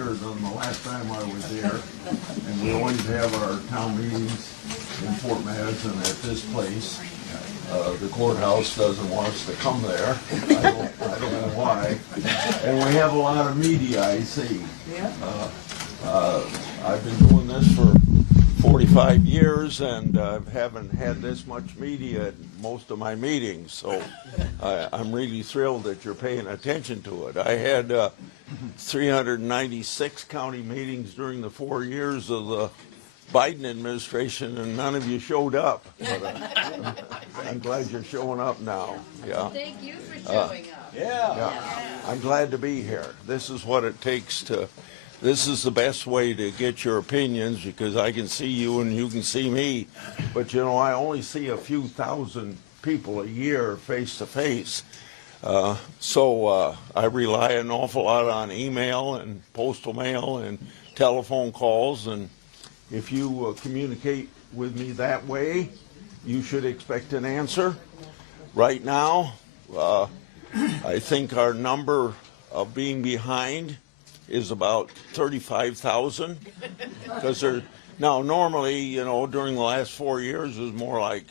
later than the last time I was here. And we always have our town meetings in Fort Madison at this place. The courthouse doesn't want us to come there. I don't know why. And we have a lot of media, I see. I've been doing this for 45 years, and I haven't had this much media at most of my meetings, so I'm really thrilled that you're paying attention to it. I had 396 county meetings during the 4 years of the Biden administration, and none of you showed up. But, I'm glad you're showing up now. Yeah. Thank you for showing up. Yeah. I'm glad to be here. This is what it takes to. This is the best way to get your opinions, because I can see you and you can see me. But, you know, I only see a few thousand people a year face to face. So I rely an awful lot on email and postal mail and telephone calls. And if you communicate with me that way, you should expect an answer. Right now, I think our number of being behind is about 35,000, because now normally, you know, during the last 4 years it was more like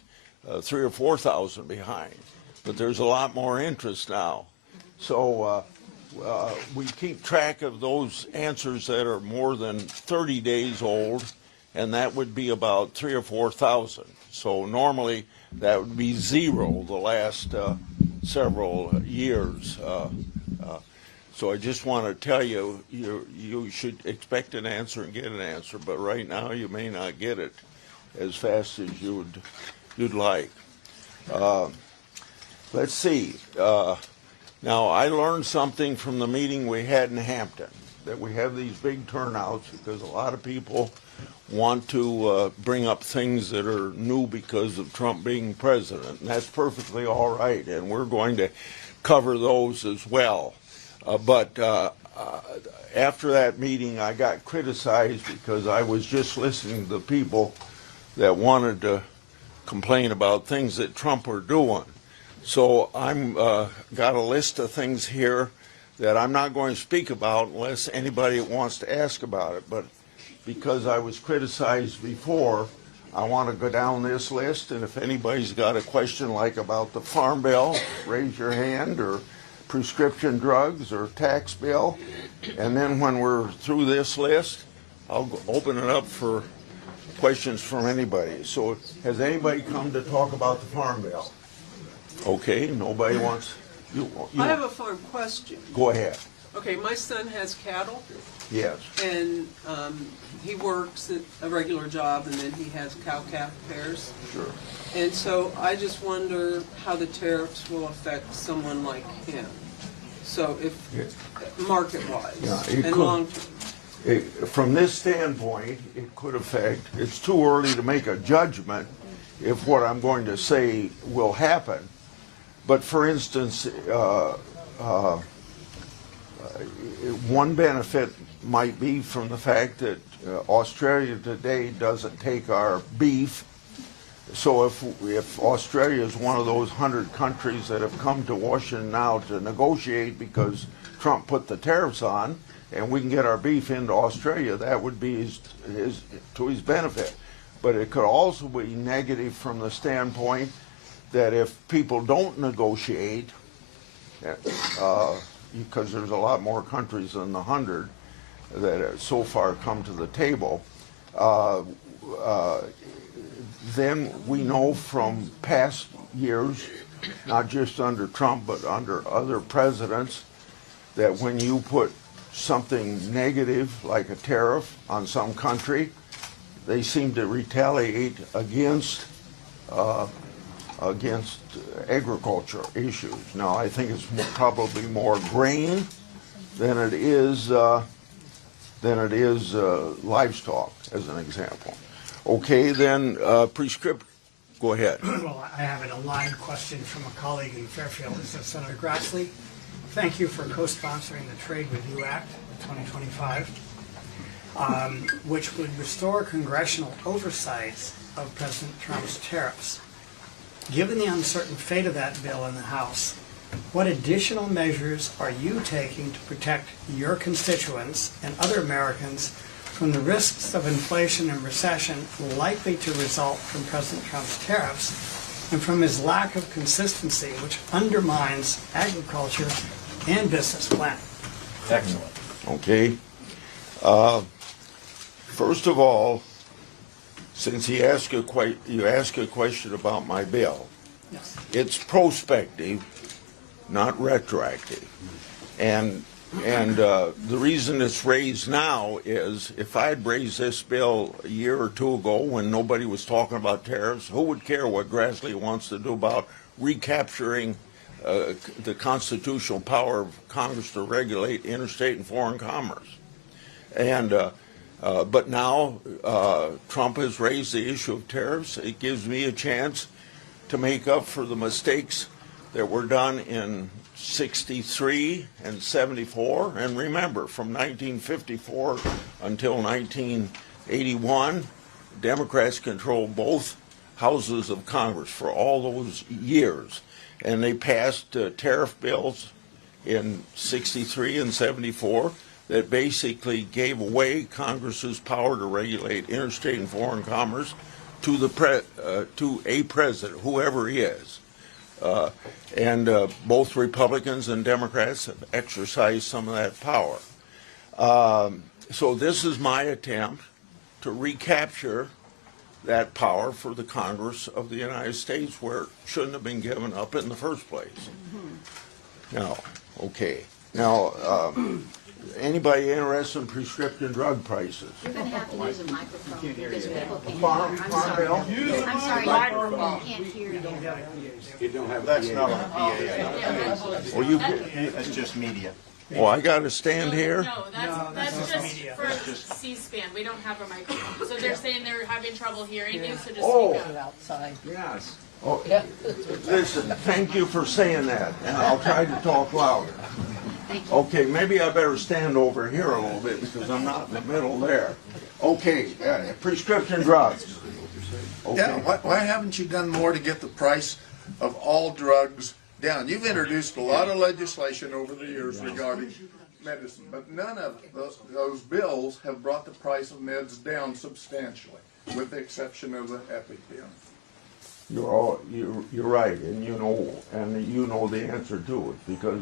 3,000 or 4,000 behind, but there's a lot more interest now. So we keep track of those answers that are more than 30 days old, and that would be about 3,000 or 4,000. So normally that would be zero the last several years. So I just want to tell you, you should expect an answer and get an answer, but right now you may not get it as fast as you'd like. Let's see. Now, I learned something from the meeting we had in Hampton, that we have these big turnouts because a lot of people want to bring up things that are new because of Trump being president, and that's perfectly all right, and we're going to cover those as well. But after that meeting, I got criticized because I was just listening to the people that wanted to complain about things that Trump were doing. So I'm got a list of things here that I'm not going to speak about unless anybody wants to ask about it. But because I was criticized before, I want to go down this list, and if anybody's got a question like about the Farm Bill, raise your hand, or prescription drugs or tax bill, and then when we're through this list, I'll open it up for questions from anybody. So has anybody come to talk about the Farm Bill? Okay, nobody wants. You I have a farm question. Go ahead. Okay, my son has cattle. Yes. And he works at a regular job, and then he has cow-calf pairs. Sure. And so I just wonder how the tariffs will affect someone like him. So if, market-wise, and long-term. From this standpoint, it could affect. It's too early to make a judgment if what I'm going to say will happen. But for instance, one benefit might be from the fact that Australia today doesn't take our beef. So if Australia is one of those 100 countries that have come to Washington now to negotiate because Trump put the tariffs on, and we can get our beef into Australia, that would be to his benefit. But it could also be negative from the standpoint that if people don't negotiate, because there's a lot more countries than the 100 that have so far come to the table, then we know from past years, not just under Trump, but under other presidents, that when you put something negative like a tariff on some country, they seem to retaliate against agriculture issues. Now, I think it's probably more grain than it is livestock, as an example. Okay, then prescription. Go ahead. Well, I have a line question from a colleague in Fairfield. It says, Senator Grassley, thank you for co-sponsoring the Trade with You Act of 2025, which would restore congressional oversight of President Trump's tariffs. Given the uncertain fate of that bill in the House, What additional measures are you taking to protect your constituents and other Americans from the risks of inflation and recession likely to result from President Trump's tariffs and from his lack of consistency, which undermines agriculture and business planning? Excellent. Okay. First of all, since you ask a question about my bill, Yes. it's prospective, not retroactive. And the reason it's raised now is if I'd raised this bill a year or two ago when nobody was talking about tariffs, who would care what Grassley wants to do about recapturing the constitutional power of Congress to regulate interstate and foreign commerce? And but now Trump has raised the issue of tariffs. It gives me a chance to make up for the mistakes that were done in 63 and 74. And remember, from 1954 until 1981, Democrats controlled both houses of Congress for all those years. And they passed tariff bills in 63 and 74 that basically gave away Congress's power to regulate interstate and foreign commerce to a president, whoever he is. And both Republicans and Democrats have exercised some of that power. So this is my attempt to recapture that power for the Congress of the United States, where it shouldn't have been given up in the first place. Now, okay. Now, anybody interested in prescription drug prices? You're going to have to use a microphone because people can't Farm hear. I'm sorry. bill? I'm sorry, people can't hear you. You don't have that's not on PA. Well, you, That's just media. well, I got to stand here? No, that's just for C-SPAN. We don't have a microphone. So they're saying they're having trouble hearing you, so just speak up. Yes. Oh, listen, thank you for saying that, and I'll try to talk louder. Thank you. Okay, maybe I better stand over here a little bit because I'm not in the middle there. Okay, prescription drugs. Okay. Yeah, why haven't you done more to get the price of all drugs down? You've introduced a lot of legislation over the years regarding medicine, but none of those bills have brought the price of meds down substantially, with the exception of the EpiPen. You're right, and you know the answer to it because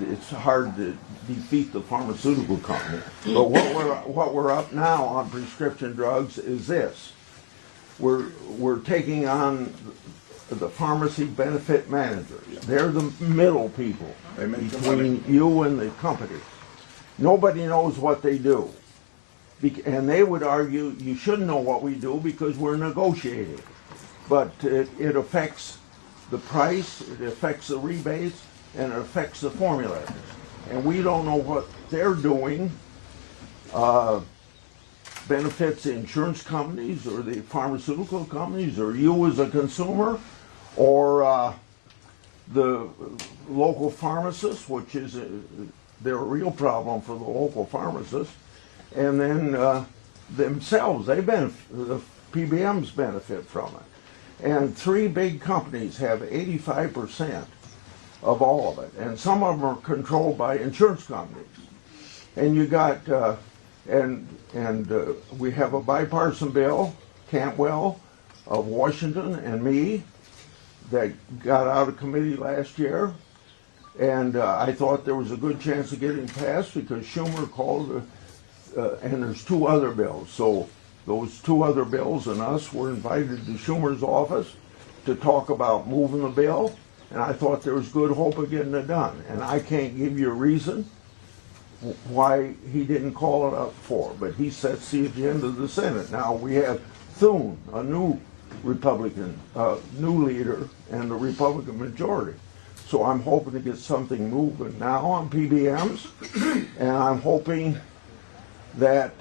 it's hard to defeat the pharmaceutical company. But what we're up now on prescription drugs is this: we're taking on the pharmacy benefit managers. They're the middle people between you and the company. Nobody knows what they do, and they would argue you shouldn't know what we do because we're negotiating. But it affects the price, it affects the rebates, and it affects the formulas. And we don't know what they're doing. Benefits the insurance companies or the pharmaceutical companies or you as a consumer or the local pharmacists, which is they're a real problem for the local pharmacists. And then themselves, the PBMs benefit from it. And three big companies have 85% of all of it, and some of them are controlled by insurance companies. And you got, we have a bipartisan bill, Cantwell of Washington and me, that got out of committee last year, and I thought there was a good chance of getting passed because Schumer called, and there's two other bills. So those two other bills and us were invited to Schumer's office to talk about moving the bill, and I thought there was good hope of getting it done. And I can't give you a reason why he didn't call it up for, but he sets the agenda of the Senate. Now we have Thune, a new Republican, new leader, and the Republican majority. So I'm hoping to get something moving now on PBMs, and I'm hoping that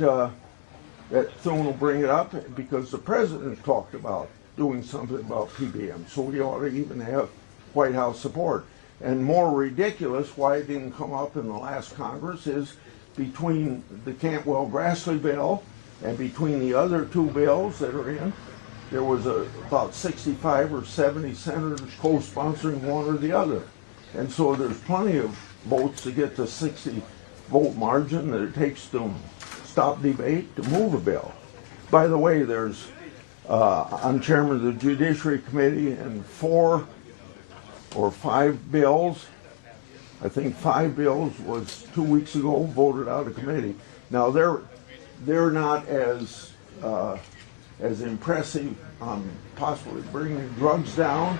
that Thune will bring it up because the president talked about doing something about PBM. So we ought to even have White House support. And more ridiculous, why it didn't come up in the last Congress, is between the Cantwell-Grassley bill and between the other two bills that are in, there was about 65 or 70 senators co-sponsoring one or the other. And so there's plenty of votes to get the 60 vote margin that it takes to stop debate to move a bill. By the way, I'm chairman of the Judiciary Committee, and 4 or 5 bills, I think 5 bills was 2 weeks ago, voted out of committee. Now they're not as impressive on possibly bringing drugs down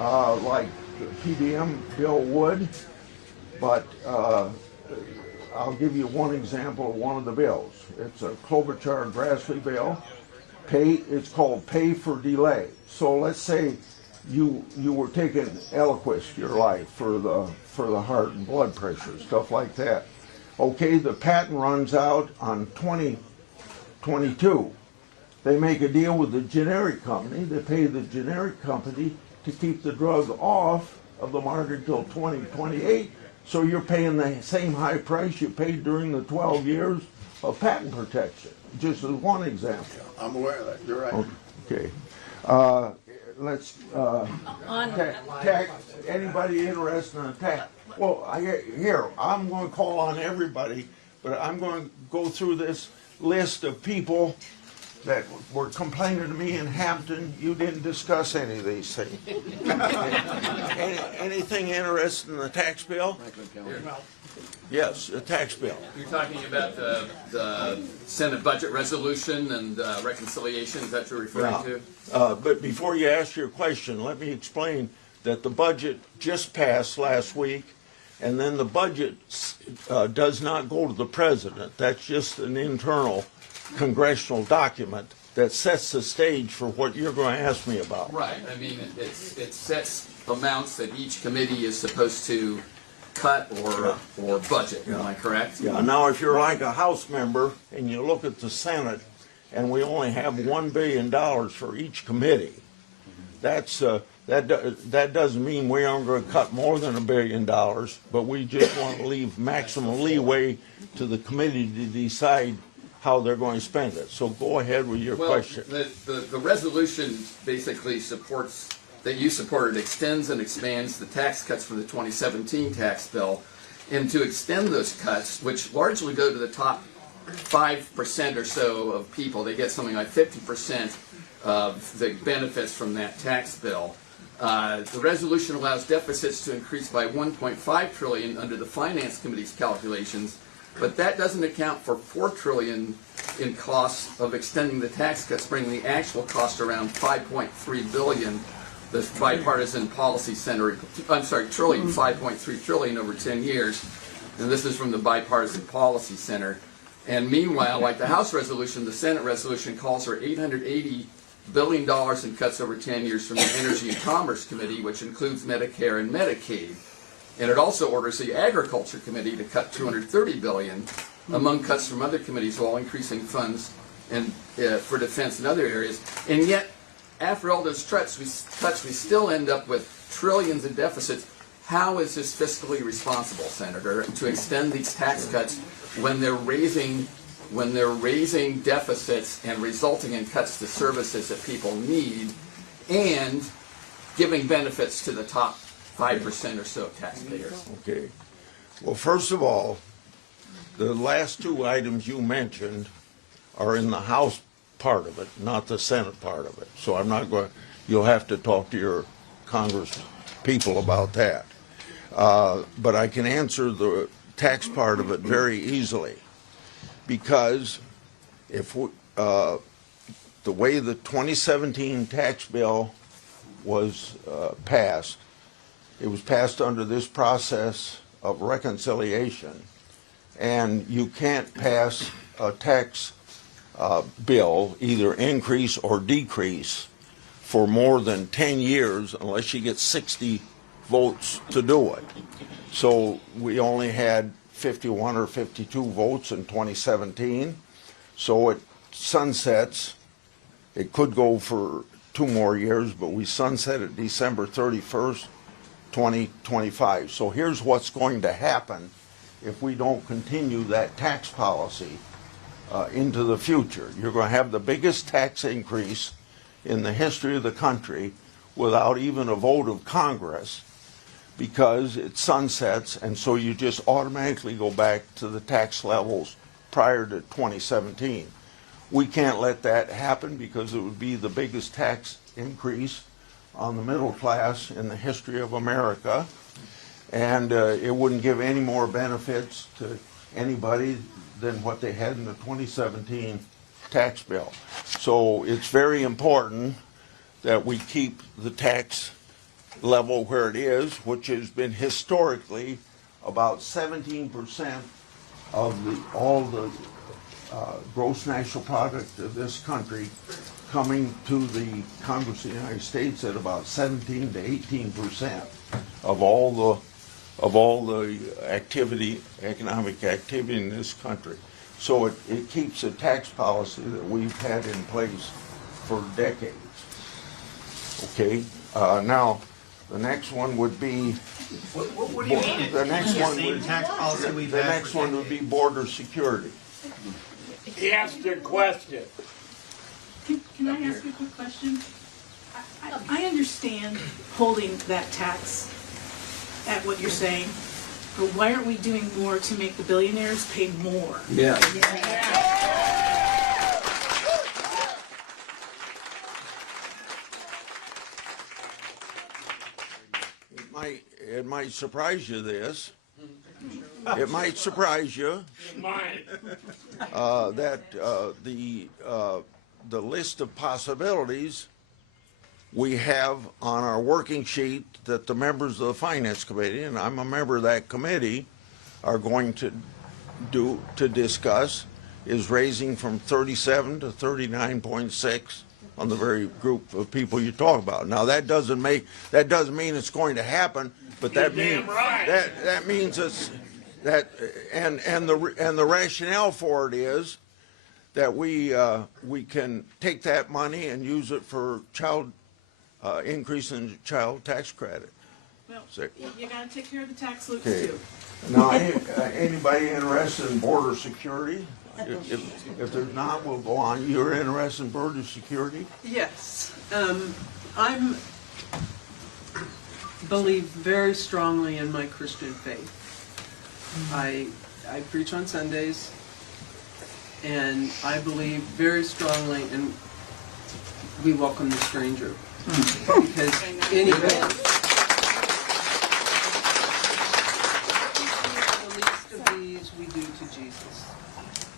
like the PDM bill would, but I'll give you one example of one of the bills. It's a Klobuchar Grassley bill. It's called pay for delay. So let's say you were taking Eliquis, your life, for the heart and blood pressure, stuff like that. Okay, the patent runs out on 2022. They make a deal with the generic company. They pay the generic company to keep the drug off of the market until 2028. So you're paying the same high price you paid during the 12 years of patent protection. Just as one example. I'm aware of that, you're right. Okay. Let's tax. Anybody interested in tax? Well, I'm going to call on everybody, but I'm going to go through this list of people that were complaining to me in Hampton. You didn't discuss any of these things. Anything interested in the tax bill? Yes, the tax bill. You're talking about the Senate budget resolution and reconciliation, is that what you're referring to? But before you ask your question, let me explain that the budget just passed last week, and then the budget does not go to the president. That's just an internal congressional document that sets the stage for what you're going to ask me about. Right, I mean, it sets amounts that each committee is supposed to cut or budget, am I correct? Yeah, now if you're like a House member and you look at the Senate and we only have $1 billion for each committee, that doesn't mean we aren't going to cut more than $1 billion, but we just want to leave maximum leeway to the committee to decide how they're going to spend it. So go ahead with your question. The resolution basically supports, that you supported, extends and expands the tax cuts from the 2017 tax bill, and to extend those cuts, which largely go to the top 5% or so of people. They get something like 50% of the benefits from that tax bill. The resolution allows deficits to increase by $1.5 trillion under the Finance Committee's calculations, but that doesn't account for $4 trillion in costs of extending the tax cuts, bringing the actual cost around $5.3 billion. The bipartisan policy center, trillion, 5.3 trillion over 10 years, and this is from the bipartisan policy center. And meanwhile, like the House resolution, the Senate resolution calls for $880 billion in cuts over 10 years from the Energy and Commerce Committee, which includes Medicare and Medicaid. And it also orders the Agriculture Committee to cut $230 billion, among cuts from other committees, while increasing funds and for defense and other areas. And yet, after all those cuts, we still end up with trillions in deficits. How is this fiscally responsible, Senator, to extend these tax cuts when they're raising deficits and resulting in cuts to services that people need, and giving benefits to the top 5% or so of taxpayers? Okay. Well, first of all, the last two items you mentioned are in the House part of it, not the Senate part of it. So I'm not going. You'll have to talk to your Congress people about that. But I can answer the tax part of it very easily, because if the way the 2017 tax bill was passed, it was passed under this process of reconciliation, and you can't pass a tax bill, either increase or decrease, for more than 10 years unless you get 60 votes to do it. So we only had 51 or 52 votes in 2017. So it sunsets. It could go for 2 more years, but we sunset it December 31st, 2025. So here's what's going to happen if we don't continue that tax policy into the future. You're going to have the biggest tax increase in the history of the country without even a vote of Congress. because it sunsets, and so you just automatically go back to the tax levels prior to 2017. We can't let that happen because it would be the biggest tax increase on the middle class in the history of America, and it wouldn't give any more benefits to anybody than what they had in the 2017 tax bill. So it's very important that we keep the tax level where it is, which has been historically about 17% of all the gross national product of this country, coming to the Congress of the United States at about 17 to 18% of all the activity, economic activity in this country. So it keeps a tax policy that we've had in place for decades. Okay, now the next one would be. What do you mean? The next It's the one same would. tax policy we've The had next for one would be border security. He asked a question. Can I ask you a quick question? I understand holding that tax at what you're saying, but why aren't we doing more to make the billionaires pay more? Yeah. It might surprise you this. It might surprise you Mine. that the list of possibilities we have on our working sheet that the members of the Finance Committee, and I'm a member of that committee, are going to discuss is raising from 37 to 39.6 on the very group of people you talk about. Now that doesn't mean it's going to happen, but that You're means damn right. that means it's that and the rationale for it is that we can take that money and use it for increase in child tax credit. Well, So- you gotta take care of the tax loops Okay. too. Now, anybody interested in border security? If there's not, we'll go on. You're interested in border security? Yes. I'm believe very strongly in my Christian faith. I preach on Sundays, and I believe very strongly in we welcome the stranger. Because anybody, the least of these we do to Jesus.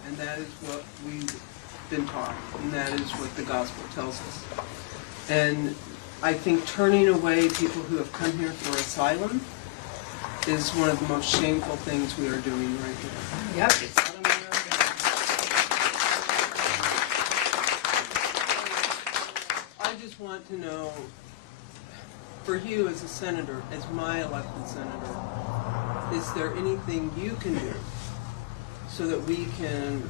And that is what we've been taught, and that is what the gospel tells us. And I think turning away people who have come here for asylum is one of the most shameful things we are doing right now. Yep. I just want to know, for you as a senator, as my elected senator, is there anything you can do so that we can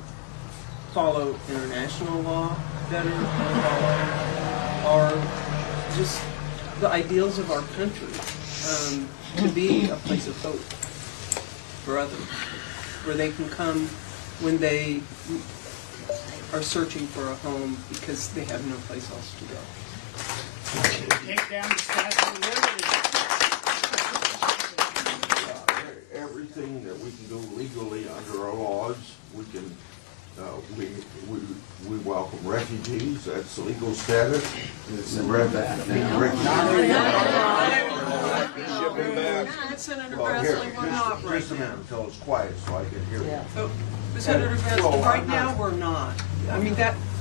follow international law better, follow our, just the ideals of our country, to be a place of hope for others, where they can come when they are searching for a home because they have no place else to go. Take down the Statue of Liberty. Everything that we can do legally under our laws, we can. We welcome refugees. That's the legal status. Senator Well, here, Grassley, we're not right just a now. minute until it's quiet so I can hear you. So, Senator Grassley, right now we're not. I mean,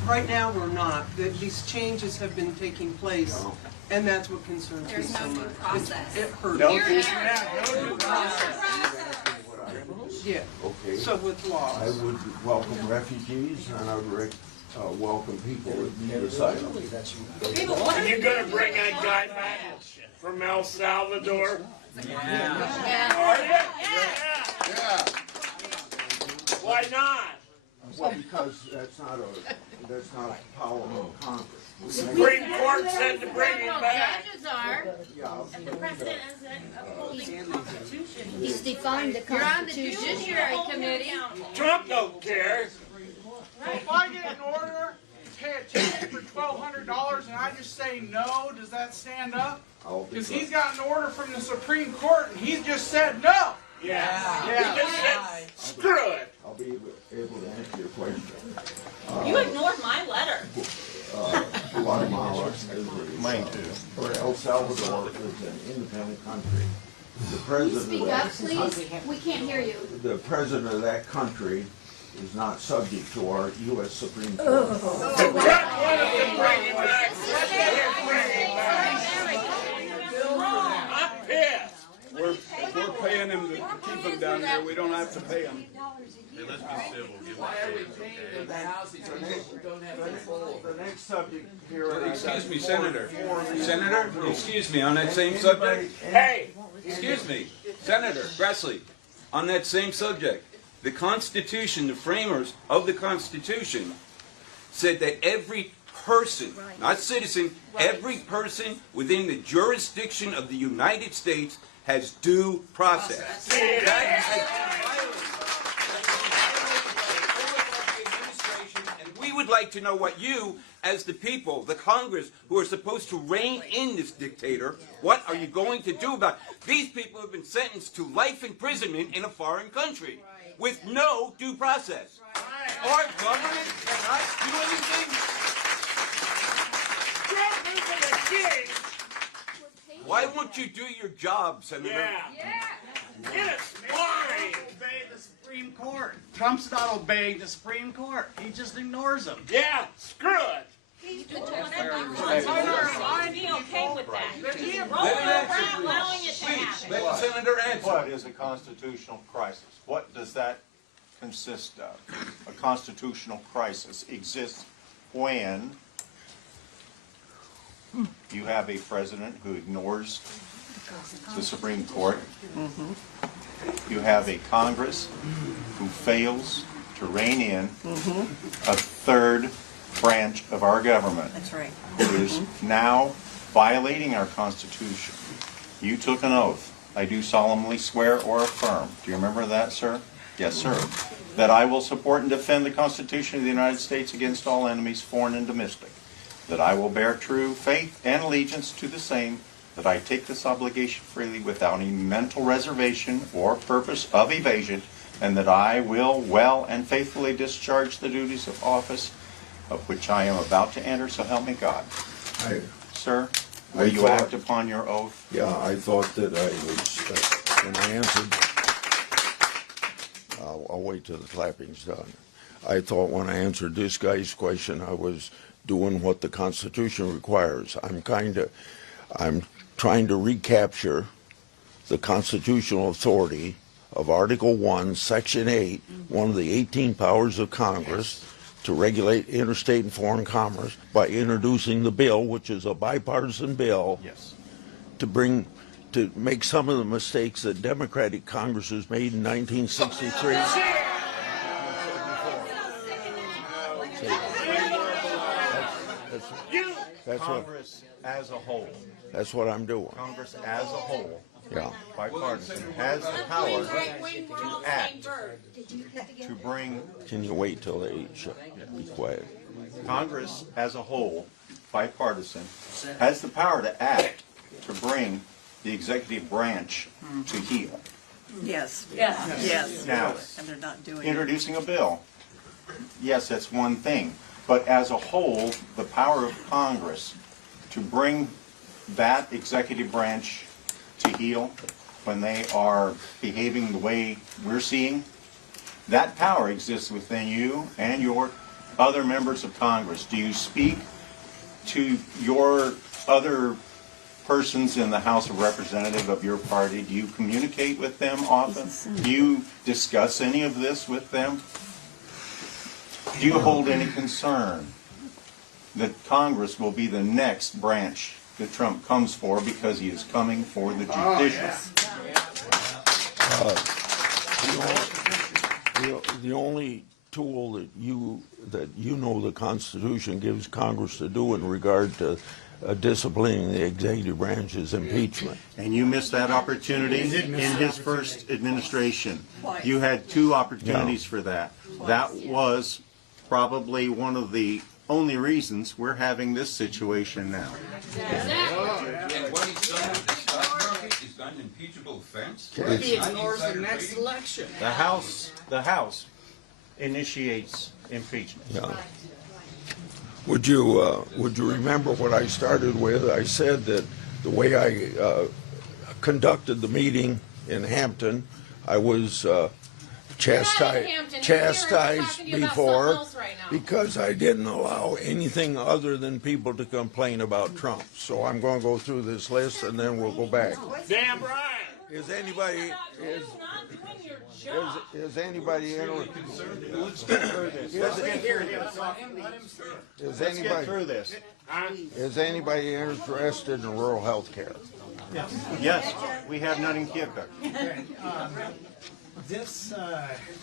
right now we're not. These changes have been taking place, and that's what concerns me so much. It hurts. Yeah, Okay. so with I laws. would welcome refugees and I would welcome people that need asylum. Are you gonna bring that guy back from El Salvador? Yeah. Are you? Yeah. Why not? Well, because that's not a power of Congress. Supreme Court said to bring him back. Judges are, Yeah. and the president is upholding the Constitution. He's defined the You're on the Constitution. Judiciary Committee. Trump don't care. If I get an order to pay a ticket for $1,200 and I just say no, does that stand up? Because he's got an order from the Supreme Court and he's just said no. Yeah. He just said, screw it. I'll be able to answer your question. You ignored my letter. Guatemala, mine too, or El Salvador is an independent country. The president Speak up, please. We can't hear you. The president of that country is not subject to our U.S. Supreme Court. Let them bring him back. Let them bring him back. I'm pissed. We're paying them to keep them down there. We don't have to pay them. Why are we paying them the housing so we don't have control? The next subject here. Excuse me, Senator. Senator, excuse me, on that same subject. Hey. Excuse me, Senator Grassley, on that same subject. The Constitution, the framers of the Constitution, said that every person, not citizen, every person within the jurisdiction of the United States has due process. And we would like to know what you, as the people, the Congress, who are supposed to rein in this dictator, what are you going to do about it? These people have been sentenced to life imprisonment in a foreign country with no due process. Our government cannot do anything. Why won't you do your job, Senator? Get it fine. Obey the Supreme Court. Trump's not obeying the Supreme Court. He just ignores them. Yeah, screw it. He's been doing it like I'd be okay with that. Roll Let him around, answer, allowing it to please. happen. Let the senator answer. What is a constitutional crisis? What does that consist of? A constitutional crisis exists when you have a president who ignores the Supreme Court. You have a Congress who fails to rein in a third branch of our government. That's right. Who is now violating our Constitution. You took an oath. I do solemnly swear or affirm. Do you remember that, sir? Yes, sir. That I will support and defend the Constitution of the United States against all enemies, foreign and domestic. That I will bear true faith and allegiance to the same. That I take this obligation freely without any mental reservation or purpose of evasion. And that I will well and faithfully discharge the duties of office of which I am about to enter, so help me God. Sir, will you act upon your oath? Yeah, I thought that I was, when I answered, I'll wait till the clapping's done. I thought when I answered this guy's question, I was doing what the Constitution requires. I'm trying to recapture the constitutional authority of Article 1, Section 8, one of the 18 powers of Congress, to regulate interstate and foreign commerce by introducing the bill, which is a bipartisan bill, Yes. to make some of the mistakes that Democratic Congresses made in 1963. Congress as a whole. That's what I'm doing. Congress as a whole, Yeah. bipartisan, has the power to act, to bring Can you wait till they be quiet? Congress as a whole, bipartisan, has the power to act to bring the executive branch to heel. Yes. Now, And they're not doing it. introducing a bill, yes, that's one thing. But as a whole, the power of Congress to bring that executive branch to heel when they are behaving the way we're seeing, that power exists within you and your other members of Congress. Do you speak to your other persons in the House of Representatives of your party? Do you communicate with them often? Do you discuss any of this with them? Do you hold any concern that Congress will be the next branch that Trump comes for because he is coming for the judicial? The only tool that you know the Constitution gives Congress to do in regard to disciplining the executive branch is impeachment. And you missed that opportunity in his first administration. You had two opportunities for that. That was probably one of the only reasons we're having this situation now. And what he's done with the stock market is done an impeachable offense. Maybe it's towards the next election. The House initiates impeachment. Yeah. Would you remember what I started with? I said that the way I conducted the meeting in Hampton, I was chastised before because I didn't allow anything other than people to complain about Trump. So I'm going to go through this list and then we'll go back. Damn right. Is anybody is anybody interested? Let's get through this. Let's get through this. Is anybody interested in rural health care? Yes, we have none in Keokuk. This,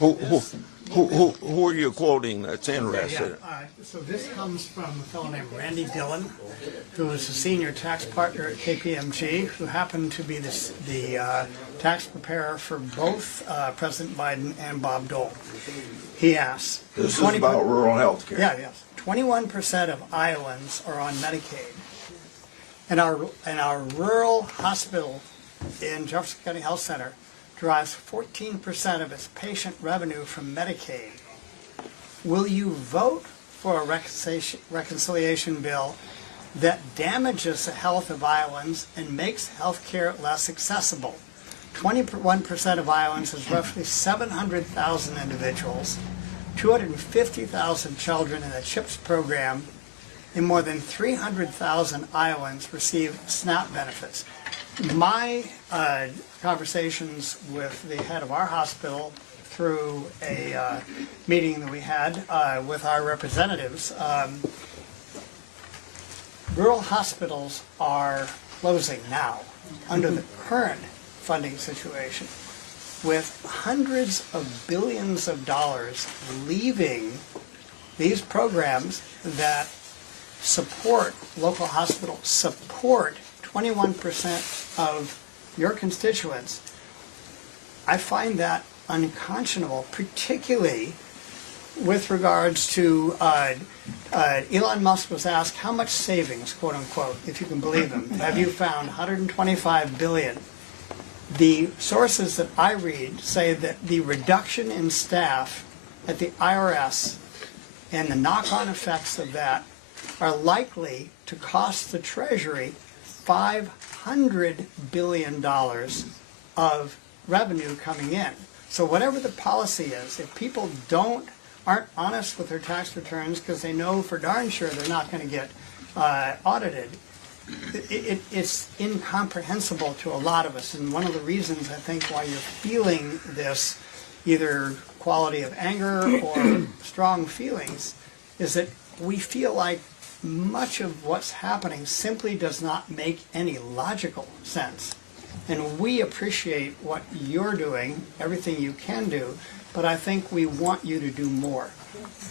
Who are you quoting that's interested? so this comes from a fellow named Randy Dillon, who is a senior tax partner at KPMG, who happened to be the tax preparer for both President Biden and Bob Dole. He asks, This is about rural health care. Yeah, yes. 21% of Iowans are on Medicaid. And our rural hospital in Jefferson County Health Center derives 14% of its patient revenue from Medicaid. Will you vote for a reconciliation bill that damages the health of Iowans and makes health care less accessible? 21% of Iowans is roughly 700,000 individuals, 250,000 children in the CHIPS program, and more than 300,000 Iowans receive SNAP benefits. My conversations with the head of our hospital through a meeting that we had with our representatives, rural hospitals are closing now under the current funding situation, with hundreds of billions of dollars leaving these programs that support local hospitals, support 21% of your constituents. I find that unconscionable, particularly with regards to Elon Musk was asked how much savings, quote unquote, if you can believe him, have you found? 125 billion. The sources that I read say that the reduction in staff at the IRS and the knock-on effects of that are likely to cost the Treasury $500 billion of revenue coming in. So whatever the policy is, if people aren't honest with their tax returns because they know for darn sure they're not going to get audited, it's incomprehensible to a lot of us. And one of the reasons I think why you're feeling this either quality of anger or strong feelings is that we feel like much of what's happening simply does not make any logical sense. And we appreciate what you're doing, everything you can do, but I think we want you to do more.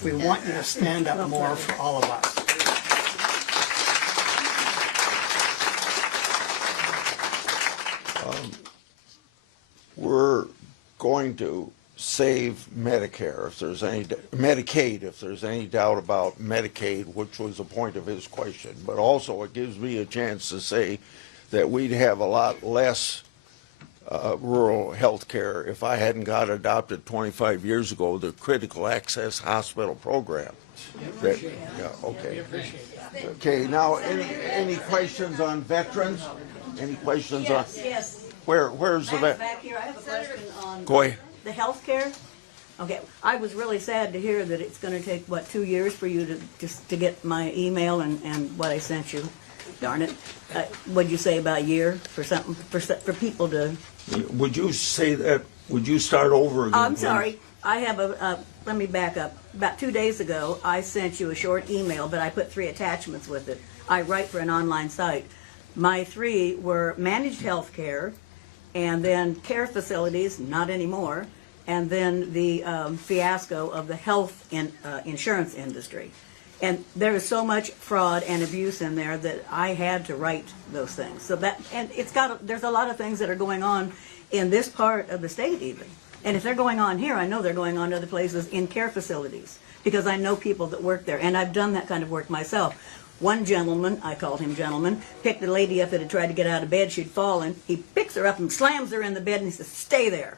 We want you to stand up more for all of us. We're going to save Medicare, if there's any Medicaid, if there's any doubt about Medicaid, which was the point of his question. But also, it gives me a chance to say that we'd have a lot less rural health care if I hadn't got adopted 25 years ago, the critical access hospital program. Okay. Now, any questions on veterans? Any questions on? Yes. Where's the vet? Back here, I have a question on Go ahead. the health care. Okay, I was really sad to hear that it's going to take, 2 years for you to get my email and what I sent you. Darn it. What'd you say, about a year for something, for people to... Would you say that? Would you start over again? I'm sorry. I have let me back up. About 2 days ago, I sent you a short email, but I put 3 attachments with it. I write for an online site. My 3 were managed health care, and then care facilities, not anymore, and then the fiasco of the health insurance industry. And there is so much fraud and abuse in there that I had to write those things. So there's a lot of things that are going on in this part of the state even. And if they're going on here, I know they're going on to other places in care facilities. because I know people that work there, and I've done that kind of work myself. One gentleman, I called him gentleman, picked a lady up that had tried to get out of bed. She'd fallen. He picks her up and slams her in the bed, and he says, "Stay there."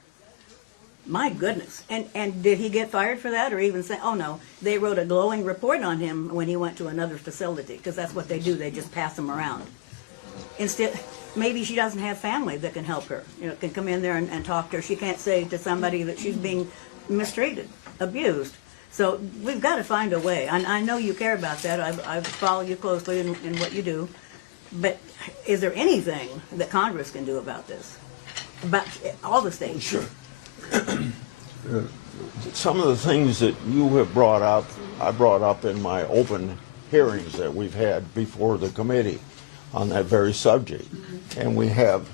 My goodness. And did he get fired for that, or even say, oh no, they wrote a glowing report on him when he went to another facility, because that's what they do. They just pass him around. Instead, maybe she doesn't have family that can help her, can come in there and talk to her. She can't say to somebody that she's being mistreated, abused. So we've got to find a way. I know you care about that. I follow you closely in what you do. But is there anything that Congress can do about this? About all the states? Sure. Some of the things that you have brought up, I brought up in my open hearings that we've had before the committee on that very subject. And we have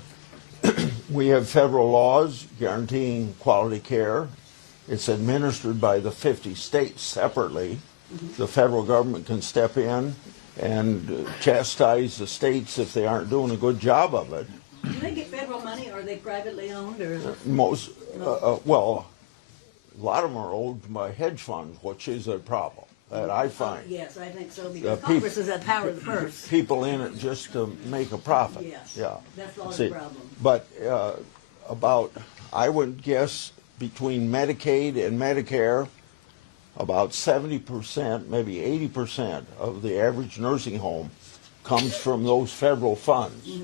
federal laws guaranteeing quality care. It's administered by the 50 states separately. The federal government can step in and chastise the states if they aren't doing a good job of it. Do they get federal money, or are they privately owned? Or Most, well, a lot of them are owned by hedge funds, which is a problem that I find. Yes, I think so, because Congress is at power of the purse. People in it just to make a profit. Yes, yeah. that's all the problem. But I would guess between Medicaid and Medicare, about 70%, maybe 80% of the average nursing home comes from those federal funds.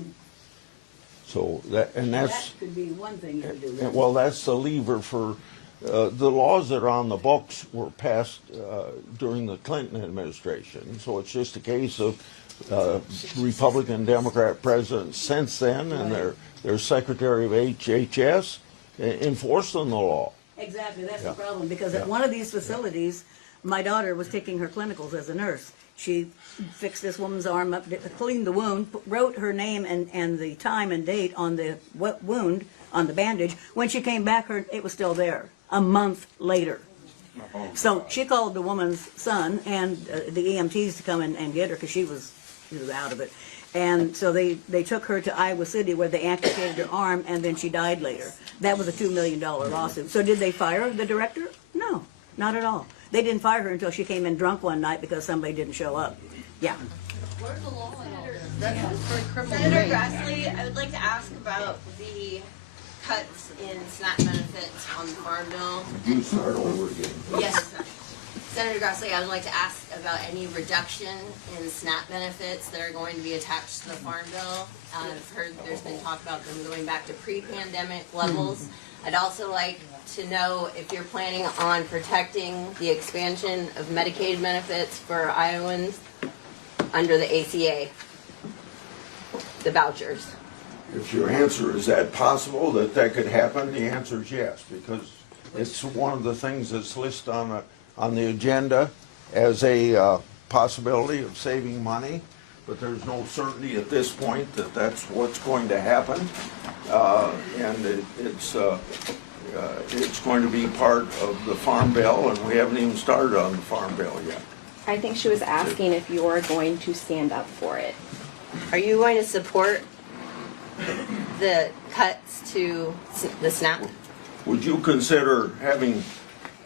So that could be one thing you could do. well, that's the lever for the laws that are on the books were passed during the Clinton administration. So it's just a case of Republican, Democrat presidents since then, and their Secretary of HHS enforcing the law. Exactly, that's the problem, because at one of these facilities, my daughter was taking her clinicals as a nurse. She fixed this woman's arm up, cleaned the wound, wrote her name and the time and date on the wound, on the bandage. When she came back, it was still there, a month later. So she called the woman's son and the EMTs to come and get her, because she was out of it. And so they took her to Iowa City, where they amputated her arm, and then she died later. That was a $2 million lawsuit. So did they fire the director? No, not at all. They didn't fire her until she came in drunk one night because somebody didn't show up. Yeah. Where's the law in all this? Senator Grassley, I would like to ask about the cuts in SNAP benefits on the Farm Bill. You start over again. Yes. Senator Grassley, I would like to ask about any reduction in SNAP benefits that are going to be attached to the Farm Bill. I've heard there's been talk about them going back to pre-pandemic levels. I'd also like to know if you're planning on protecting the expansion of Medicaid benefits for Iowans under the ACA, the vouchers. If your answer is that possible, that could happen, the answer is yes, because it's one of the things that's listed on the agenda as a possibility of saving money, but there's no certainty at this point that that's what's going to happen, and it's going to be part of the Farm Bill, and we haven't even started on the Farm Bill yet. I think she was asking if you are going to stand up for it. Are you going to support the cuts to the SNAP? Would you consider having,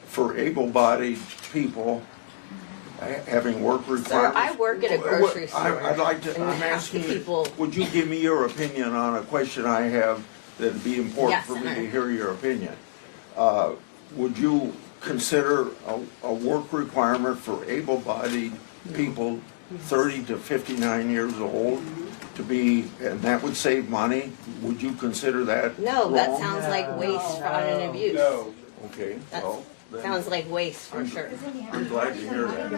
for able-bodied people, having work requirements? Sir, I work at a grocery store. I'm asking you, would you give me your opinion on a question I have that'd be important for me to hear your opinion? Would you consider a work requirement for able-bodied people 30 to 59 years old to be, and that would save money? Would you consider that No, wrong? that sounds like waste, fraud, and abuse. Okay, That well, then sounds like waste for sure. I'm glad to hear that.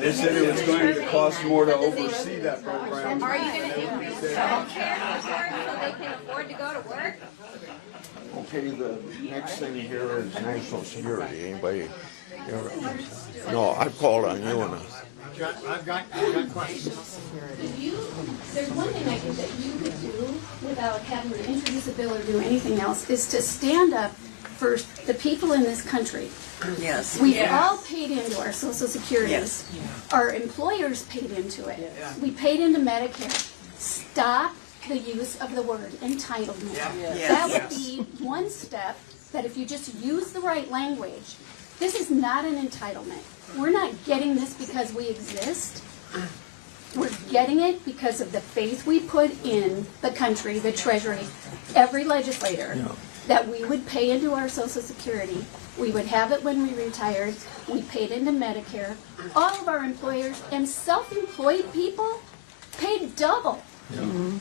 They said it was going to cost more to oversee that program. Are you going to increase health care for so they can afford to go to work? Okay, the next thing here is national security. Anybody? No, I've called on you and I've got questions. There's one thing I think that you could do without having to introduce a bill or do anything else is to stand up for the people in this country. Yes. We've all paid into our Social Security. Yes. Our employers paid into it. We paid into Medicare. Stop the use of the word entitlement. Yes. That would be one step that if you just use the right language, this is not an entitlement. We're not getting this because we exist. We're getting it because of the faith we put in the country, the Treasury, every legislator, that we would pay into our Social Security. We would have it when we retired. We paid into Medicare. All of our employers and self-employed people paid double.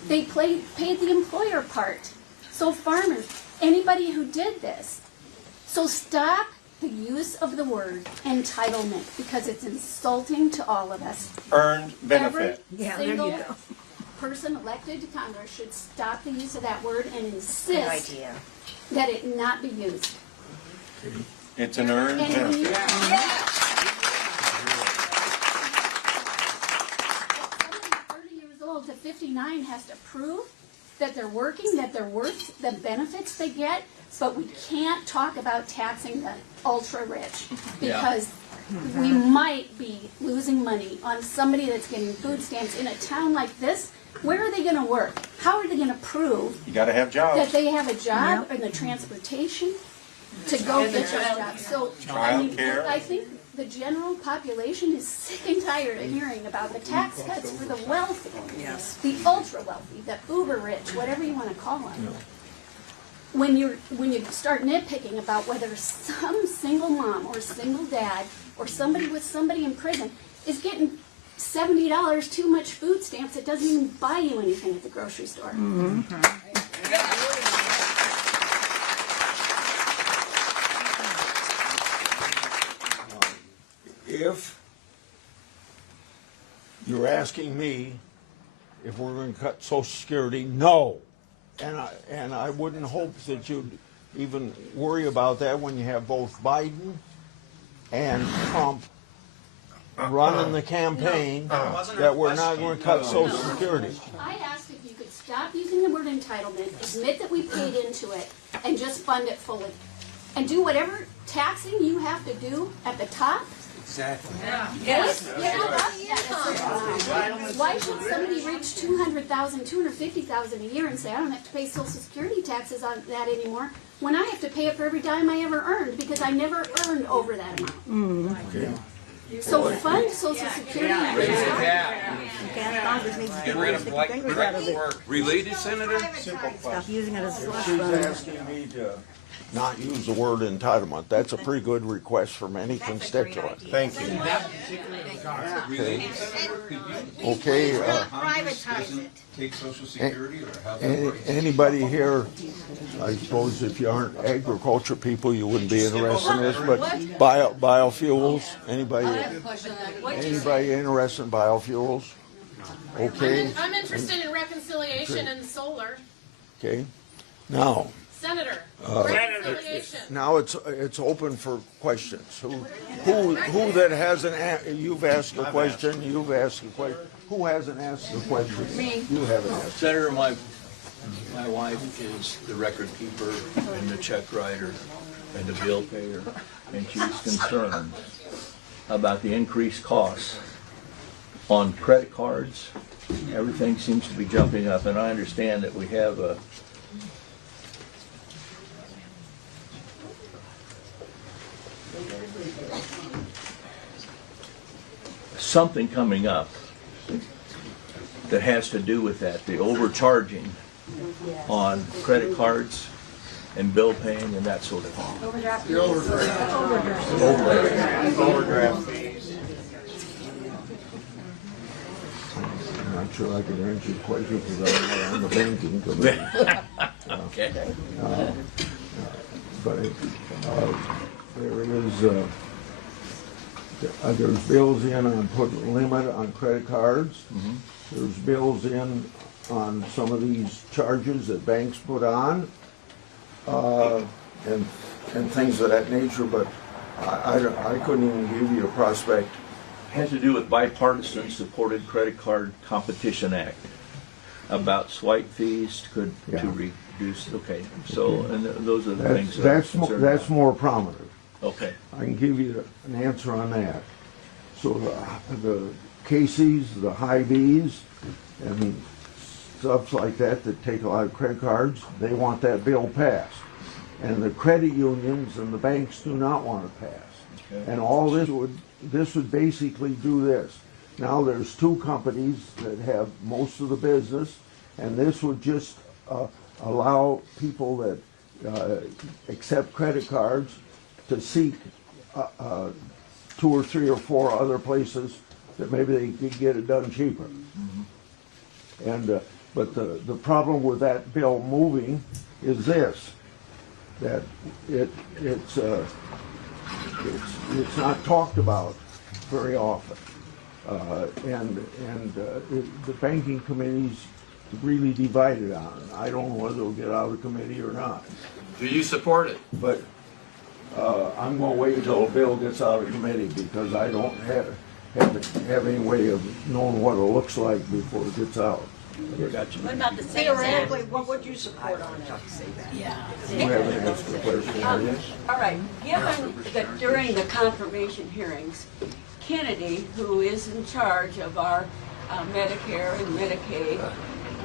They paid the employer part. So farmers, anybody who did this. So stop the use of the word entitlement because it's insulting to all of us. Earned benefit. Every single person elected to Congress should stop the use of that word and insist that it not be used. It's an earned And benefit. when somebody 30 years old to 59 has to prove that they're working, that they're worth the benefits they get, but we can't talk about taxing the ultra rich because we might be losing money on somebody that's getting food stamps in a town like this. Where are they going to work? How are they going to prove You got to have jobs. that they have a job and the transportation to go get those jobs? So I mean, Childcare. I think the general population is sick and tired of hearing about the tax cuts for the wealthy, the ultra wealthy, the uber rich, whatever you want to call them. When you start nitpicking about whether some single mom or single dad or somebody with somebody in prison is getting $70 too much food stamps, it doesn't even buy you anything at the grocery store. If you're asking me if we're going to cut Social Security, no. And I wouldn't hope that you'd even worry about that when you have both Biden and Trump running the campaign that we're not going to cut Social Security. I asked if you could stop using the word entitlement, admit that we paid into it, and just fund it fully. And do whatever taxing you have to do at the top. Exactly. Why should somebody reach 200,000, 250,000 a year and say, I don't have to pay Social Security taxes on that anymore, when I have to pay it for every dime I ever earned because I never earned over that amount? Okay. So fund Social Security. Congress needs to get rid of stick fingers out of it. Related, Senator? Stop using it as a slush She's fund. asking me to not use the word entitlement. That's a pretty good request from any constituent. Thank you. Okay. Privatize it. Take Social Security or how that works? Anybody here, I suppose if you aren't agriculture people, you wouldn't be interested in this, but biofuels, anybody interested in biofuels? Okay. I'm interested in reconciliation and solar. Okay. Now, Senator, reconciliation. now it's open for questions. Who that hasn't you've asked a question, you've asked a question. Who hasn't asked a question? Me. You haven't asked. Senator, my wife is the record keeper and the check writer and the bill payer, and she's concerned about the increased costs on credit cards. Everything seems to be jumping up, and I understand that we have a something coming up that has to do with that, the overcharging on credit cards and bill paying and that sort of thing. Overdraft. Overdraft fees. I'm not sure I can answer your question because I'm not on the banking committee. Okay. But there is there's bills in on putting a limit on credit cards. Mm-hmm. There's bills in on some of these charges that banks put on, and things of that nature. But I couldn't even give you a prospect. Has to do with bipartisan supported credit card competition act about swipe fees to reduce. Okay, so and those are the things That's more prominent. Okay. I can give you an answer on that. So the Casey's, the Hy-Vees, and stuff like that take a lot of credit cards, they want that bill passed. and the credit unions and the banks do not want to pass. Okay. And all this would basically do this. Now there's two companies that have most of the business, and this would just allow people that accept credit cards to seek 2 or 3 or 4 other places that maybe they could get it done cheaper. And but the problem with that bill moving is this, that it's not talked about very often, the banking committee's really divided on it. I don't know whether it'll get out of committee or not. Do you support it? But I'm going to wait until a bill gets out of committee because I don't have any way of knowing what it looks like before it gets out. What about the theoretically, what would you support on it? Yeah. You haven't asked the question, have you? All right, given that during the confirmation hearings, Kennedy, who is in charge of our Medicare and Medicaid,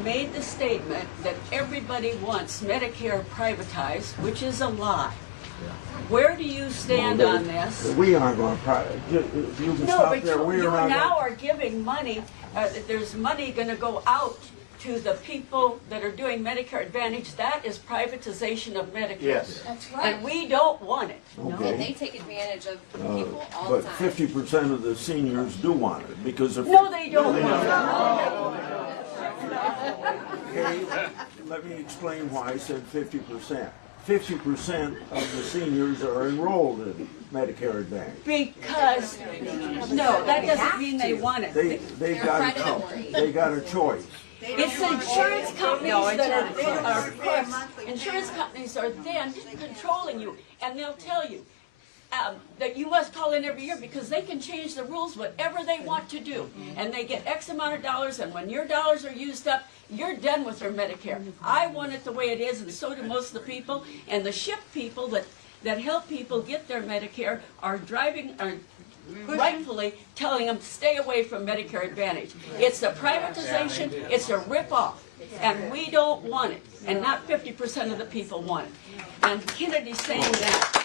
made the statement that everybody wants Medicare privatized, which is a lie. Where do you stand on this? We aren't going to privatize. You can No, stop but there. We you are not now are giving money, there's money going to go out to the people that are doing Medicare Advantage. That is privatization of Medicare. Yes. That's right. And we don't want it. Okay. And they take advantage of people all But the time. 50% of the seniors do want it because of. No, they don't want Okay, let me explain why I said 50%. 50% of the seniors are enrolled in Medicare Advantage. Because, no, that doesn't mean they want it. They got a choice. It's insurance companies that are, of course, insurance companies are then controlling you, and they'll tell you that you must call in every year because they can change the rules whatever they want to do, and they get X amount of dollars, and when your dollars are used up, you're done with their Medicare. I want it the way it is, and so do most of the people, and the SHIP people that help people get their Medicare are rightfully telling them to stay away from Medicare Advantage. It's a privatization, it's a rip-off, and we don't want it, and not 50% of the people want it. And Kennedy's saying that.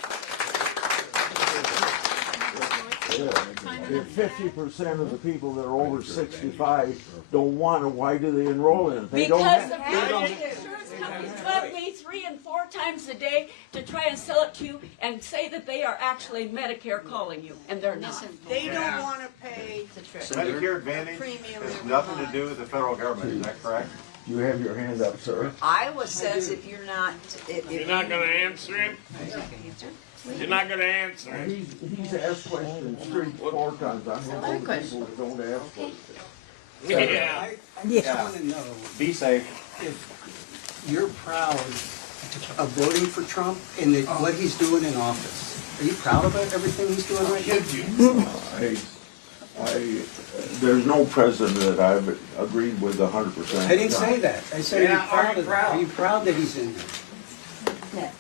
If 50% of the people that are over 65 don't want it, why do they enroll in it? They don't Because have, the private insurance companies call me 3 and 4 times a day to try and sell it to you and say that they are actually Medicare calling you, and they're not. They don't want to pay Medicare Advantage has nothing to do with the federal government, is that correct? You have your hand up, sir. Iowa says if you're not, You're not gonna answer him? You're not gonna answer him? He's asked questions 3 or 4 times. I'm one of the people that don't ask questions. Yeah. I just want to know Be safe. if you're proud of voting for Trump and what he's doing in office. Are you proud of everything he's doing right now? There's no president that I've agreed with 100%. I didn't say that. I said, Yeah, are you proud that he's in there?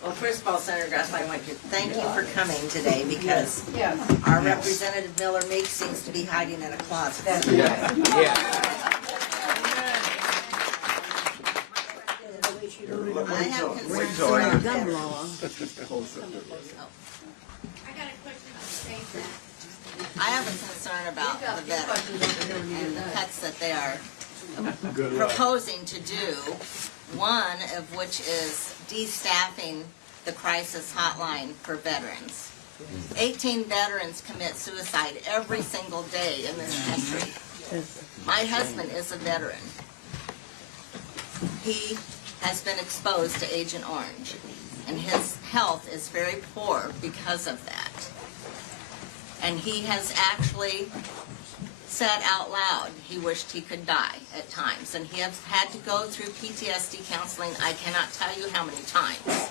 Well, first of all, Senator Grassley, I want to thank you for coming today because Yes. our Representative Miller Meek seems to be hiding in a closet. I have concerns about Gun law. I have a concern about the veterans and the cuts that they are proposing to do, one of which is de-staffing the crisis hotline for veterans. 18 veterans commit suicide every single day in this country. My husband is a veteran. He has been exposed to Agent Orange, and his health is very poor because of that. And he has actually said out loud he wished he could die at times, and he has had to go through PTSD counseling I cannot tell you how many times.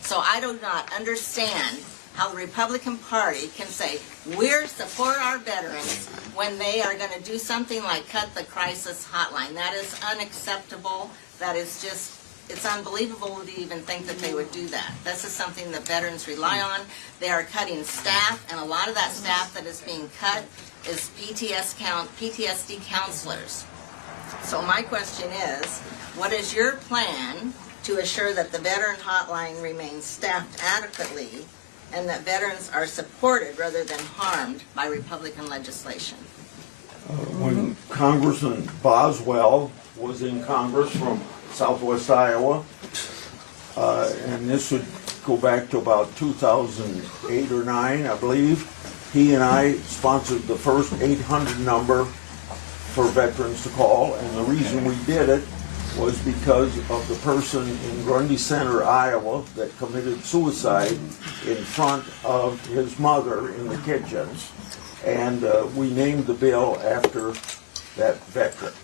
So I do not understand how the Republican Party can say we're support our veterans when they are going to do something like cut the crisis hotline. That is unacceptable. That is just, it's unbelievable to even think that they would do that. This is something that veterans rely on. They are cutting staff, and a lot of that staff that is being cut is PTSD counselors. So my question is, what is your plan to assure that the veteran hotline remains staffed adequately and that veterans are supported rather than harmed by Republican legislation. When Congressman Boswell was in Congress from Southwest Iowa, and this would go back to about 2008 or 9, I believe, he and I sponsored the first 800 number for veterans to call, and the reason we did it was because of the person in Grundy Center, Iowa, that committed suicide in front of his mother in the kitchen, and we named the bill after that veteran,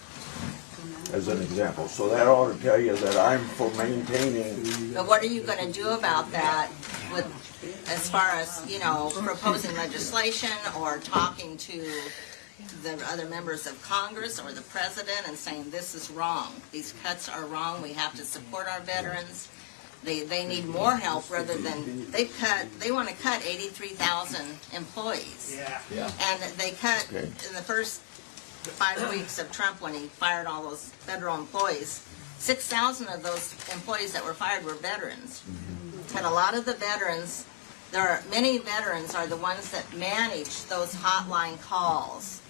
as an example. So that ought to tell you that I'm for maintaining. But what are you going to do about that with, as far as, you know, proposing legislation or talking to the other members of Congress or the president and saying this is wrong, these cuts are wrong, we have to support our veterans, they need more help rather than, they want to cut 83,000 employees. Yeah. And they cut in the first 5 weeks of Trump when he fired all those federal employees, 6,000 of those employees that were fired were veterans. And a lot of the veterans, many veterans are the ones that manage those hotline calls.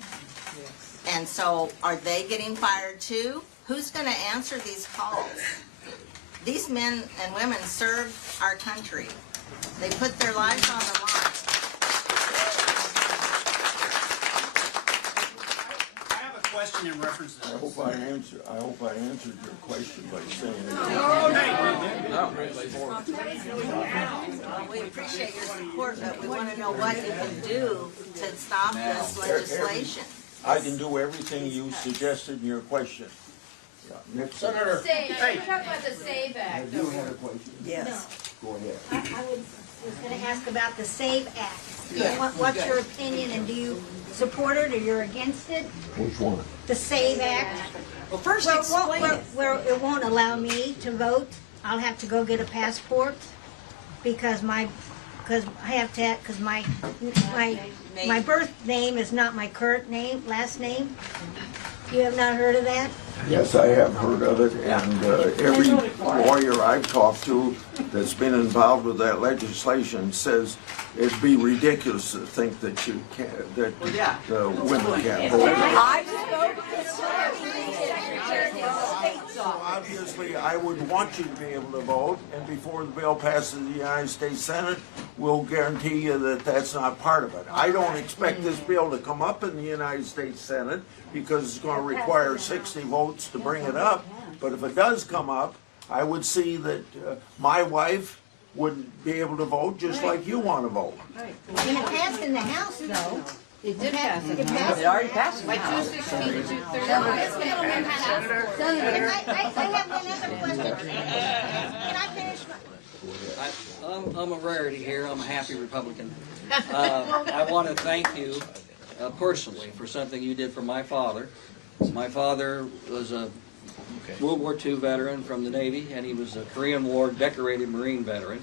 And so are they getting fired too? Who's going to answer these calls? These men and women serve our country. They put their lives on the line. I have a question in reference to this. I hope I answered your question by saying it. We appreciate your support, but we want to know what you can do to stop this legislation. I can do everything you suggested in your question. Yeah, next Senator. Hey, talk about the SAVE I Act. do have a question. Yes. Go ahead. I was going to ask about the SAVE Act. Yeah. What's your opinion, and do you support it or you're against it? Which one? The SAVE Act? Well, first explain it. Where it won't allow me to vote. I'll have to go get a passport because my birth name is not my current name, last name. You have not heard of that? Yes, I have heard of it, and every lawyer I've talked to that's been involved with that legislation says it'd be ridiculous to think that you can't, that the women can't vote. Obviously, I would want you to be able to vote, and before the bill passes the United States Senate, we'll guarantee you that that's not part of it. I don't expect this bill to come up in the United States Senate because it's going to require 60 votes to bring it up, but if it does come up, I would see that my wife would be able to vote just like you want to vote. And it passed in the House, though. It did pass. It passed. It already passed in the By House. 216 to 230. Senator, I have one other question. Can I finish my... I'm a rarity here. I'm a happy Republican. I want to thank you personally for something you did for my father. My father was a World War II veteran from the Navy, and he was a Korean War decorated Marine veteran.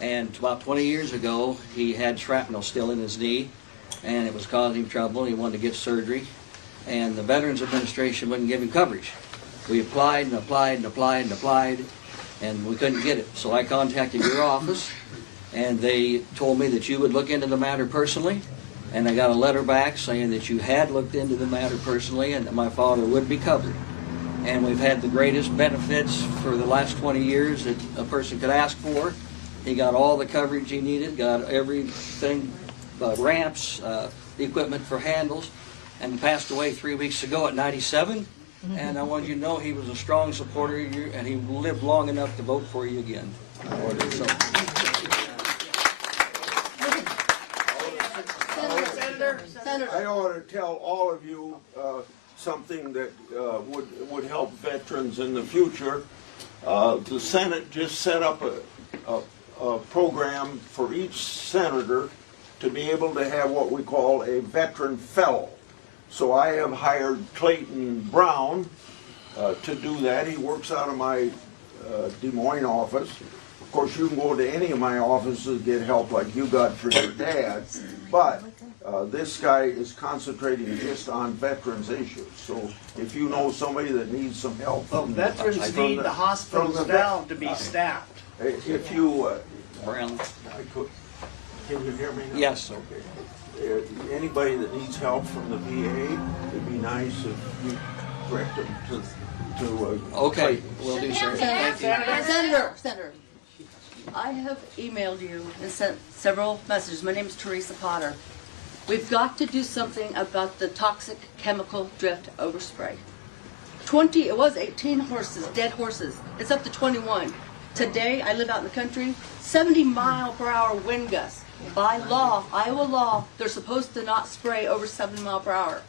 And about 20 years ago, he had shrapnel still in his knee, and it was causing him trouble. He wanted to get surgery, and the Veterans Administration wouldn't give him coverage. We applied and applied and applied and applied, and we couldn't get it. So I contacted your office, and they told me that you would look into the matter personally, and I got a letter back saying that you had looked into the matter personally and that my father would be covered. And we've had the greatest benefits for the last 20 years that a person could ask for. He got all the coverage he needed, got everything, ramps, the equipment for handles, and he passed away 3 weeks ago at 97. And I want you to know he was a strong supporter of you, and he lived long enough to vote for you again. So. I ought to tell all of you something that would help veterans in the future. The Senate just set up a program for each senator to be able to have what we call a veteran fellow. So I have hired Clayton Brown to do that. He works out of my Des Moines office. Of course, you can go to any of my offices and get help like you got for your dad. But This guy is concentrating just on veterans issues. So if you know somebody that needs some help. Well, veterans need the hospitals now to be staffed. If you, Brown. can you hear me now? Yes. Okay. Anybody that needs help from the VA, it'd be nice if you direct them to Okay, we'll do, sir. Thank you. Senator, I have emailed you and sent several messages. My name is Teresa Potter. We've got to do something about the toxic chemical drift overspray. 18 horses, dead horses. It's up to 21. Today, I live out in the country, 70-mile-per-hour wind gusts. By law, Iowa law, they're supposed to not spray over 7 miles per hour.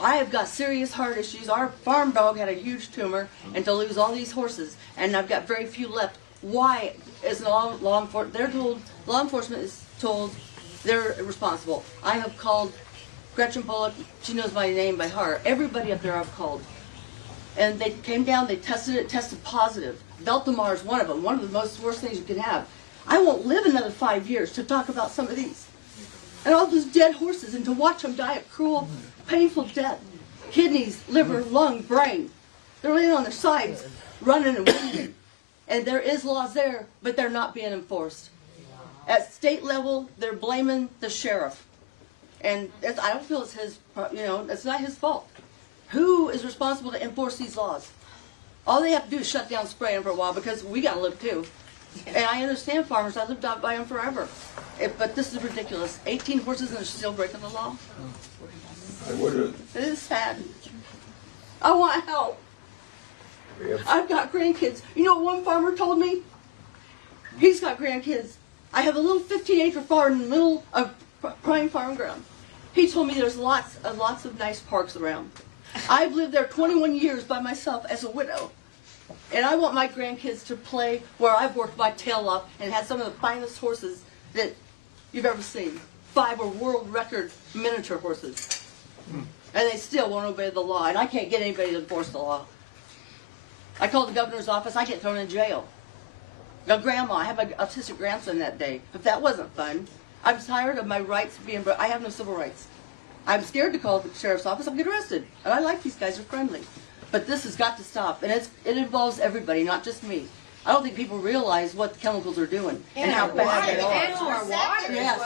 I have got serious heart issues. Our farm dog had a huge tumor, and to lose all these horses, and I've got very few left. Why is law enforcement? They're told, law enforcement is told they're responsible. I have called Gretchen Bullock. She knows my name by heart. Everybody up there I've called, and they came down. They tested it. Tested positive. Veltamar is one of them. One of the most worst things you can have. I won't live another 5 years to talk about some of these, and all those dead horses, and to watch them die a cruel, painful death. Kidneys, liver, lung, brain. They're laying on their sides, running and bleeding. And there is laws there, but they're not being enforced. At state level, they're blaming the sheriff. And I don't feel it's his, it's not his fault. Who is responsible to enforce these laws? All they have to do is shut down spraying for a while, because we got to live too. And I understand farmers. I lived out by them forever. But this is ridiculous. 18 horses and they're still breaking the law. It is sad. I want help. I've got grandkids. You know what one farmer told me? He's got grandkids. I have a little 15-acre farm in the middle of prime farm ground. He told me there's lots of nice parks around. I've lived there 21 years by myself as a widow. And I want my grandkids to play where I've worked my tail off and had some of the finest horses that you've ever seen. 5 are world record miniature horses. And they still won't obey the law. And I can't get anybody to enforce the law. I called the governor's office. I get thrown in jail. Now, Grandma, I have an autistic grandson that day. If that wasn't fun, I'm tired of my rights being I have no civil rights. I'm scared to call the sheriff's office. I'll get arrested. And I like these guys. They're friendly. But this has got to stop. And it involves everybody, not just me. I don't think people realize what the chemicals are doing and how bad they are. And our water Yes,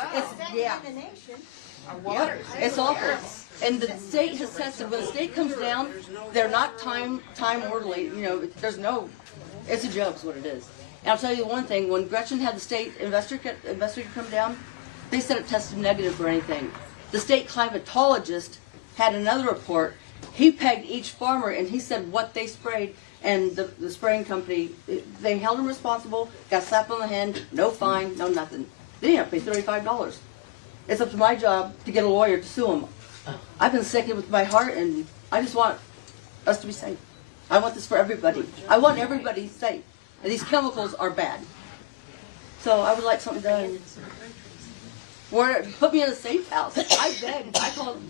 it's awful. And the state has tested. When the state comes down, they're not time orderly. It's a joke is what it is. And I'll tell you one thing, when Gretchen had the state investigator come down, they said it tested negative for anything. The state climatologist had another report. He pegged each farmer and he said what they sprayed, and the spraying company, they held him responsible, got slapped on the hand, no fine, no nothing. They didn't have to pay $35. It's up to my job to get a lawyer to sue them. I've been sick with my heart, and I just want us to be safe. I want this for everybody. I want everybody safe. And these chemicals are bad. So I would like something done. Put me in a safe house. I begged. I called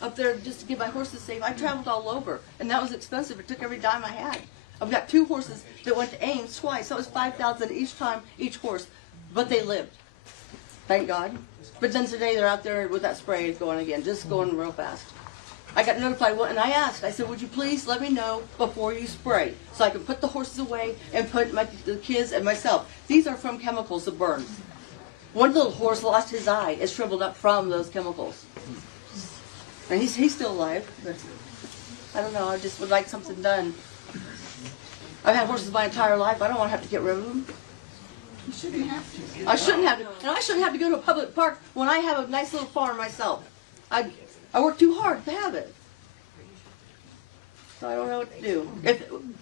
up there just to get my horses safe. I traveled all over, and that was expensive. It took every dime I had. I've got 2 horses that went to Ames twice. So it was $5,000 each time, each horse. But they lived. Thank God. But then today they're out there with that spray going again, just going real fast. I got notified, and I asked, I said, would you please let me know before you spray so I can put the horses away and put the kids and myself. These are from chemicals that burn. One little horse lost his eye. It shriveled up from those chemicals. And he's still alive, but I don't know, I just would like something done. I've had horses my entire life. I don't want to have to get rid of them. You shouldn't have to. I shouldn't have to. And I shouldn't have to go to a public park when I have a nice little farm myself. I work too hard to have it. So I don't know what to do.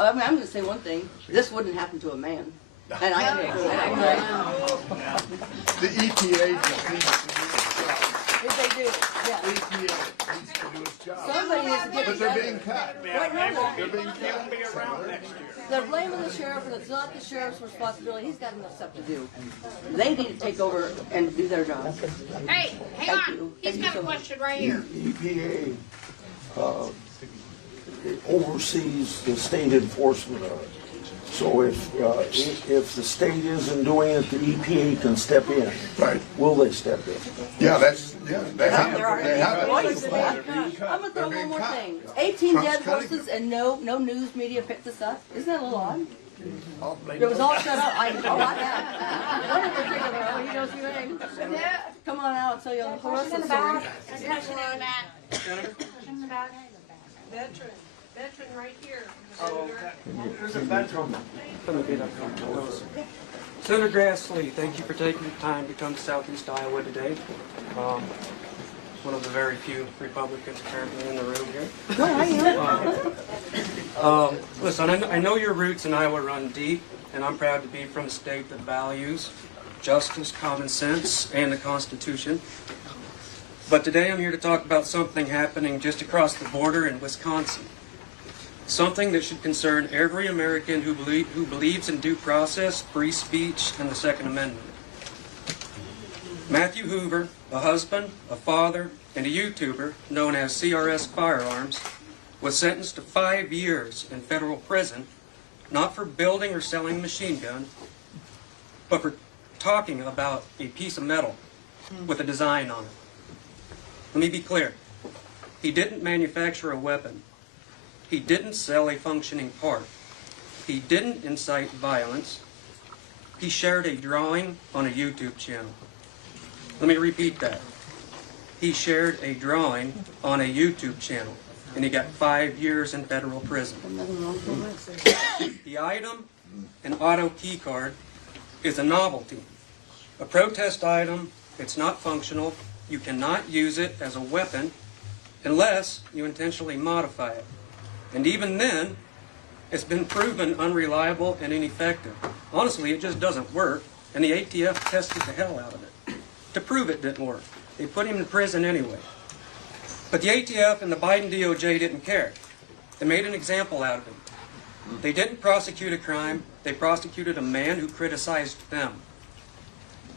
I'm going to say one thing. This wouldn't happen to a man. And I can't do it. The EPA just needs to do its job. If they do, yeah. The EPA needs to do its job. Somebody needs to get But they're together. being cut. Right now, They're being cut. they're blaming the sheriff, and it's not the sheriff's responsibility. He's got enough stuff to do. They need to take over and do their job. Hey, hang Thank on. you. He's Thank you got so a much. question right here. EPA oversees the state enforcement of it. So if the state isn't doing it, the EPA can step in. Right. Will they step in? Yeah, they have. I'm gonna throw one more thing. 18 dead horses and no news media picked this up. Isn't that a little odd? It was all shut up. I have. One of them figured out. He knows your name. Come on out. I'll tell you the whole rest of the story. Veteran right here. There's a veteran. Senator Grassley, thank you for taking the time to come to Southeast Iowa today. One of the very few Republicans apparently in the room here. Listen, I know your roots in Iowa run deep, and I'm proud to be from a state that values justice, common sense, and the Constitution. But today I'm here to talk about something happening just across the border in Wisconsin. Something that should concern every American who believes in due process, free speech, and the Second Amendment. Matthew Hoover, a husband, a father, and a YouTuber known as CRS Firearms, was sentenced to 5 years in federal prison, not for building or selling a machine gun, but for talking about a piece of metal with a design on it. Let me be clear. He didn't manufacture a weapon. He didn't sell a functioning part. He didn't incite violence. He shared a drawing on a YouTube channel. Let me repeat that. He shared a drawing on a YouTube channel, and he got 5 years in federal prison. The item, an auto key card, is a novelty. A protest item, it's not functional. You cannot use it as a weapon unless you intentionally modify it. And even then, it's been proven unreliable and ineffective. Honestly, it just doesn't work, and the ATF tested the hell out of it to prove it didn't work. They put him in prison anyway. But the ATF and the Biden DOJ didn't care. They made an example out of him. They didn't prosecute a crime. They prosecuted a man who criticized them.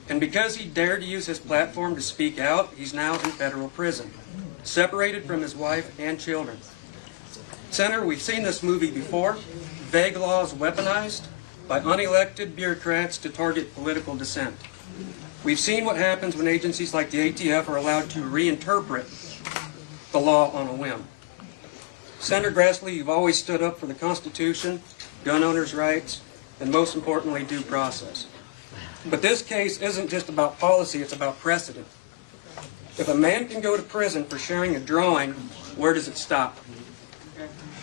And because he dared to use his platform to speak out, he's now in federal prison, separated from his wife and children. Senator, we've seen this movie before. Vague laws weaponized by unelected bureaucrats to target political dissent. We've seen what happens when agencies like the ATF are allowed to reinterpret the law on a whim. Senator Grassley, you've always stood up for the Constitution, gun owners' rights, and most importantly, due process. But this case isn't just about policy, it's about precedent. If a man can go to prison for sharing a drawing, where does it stop?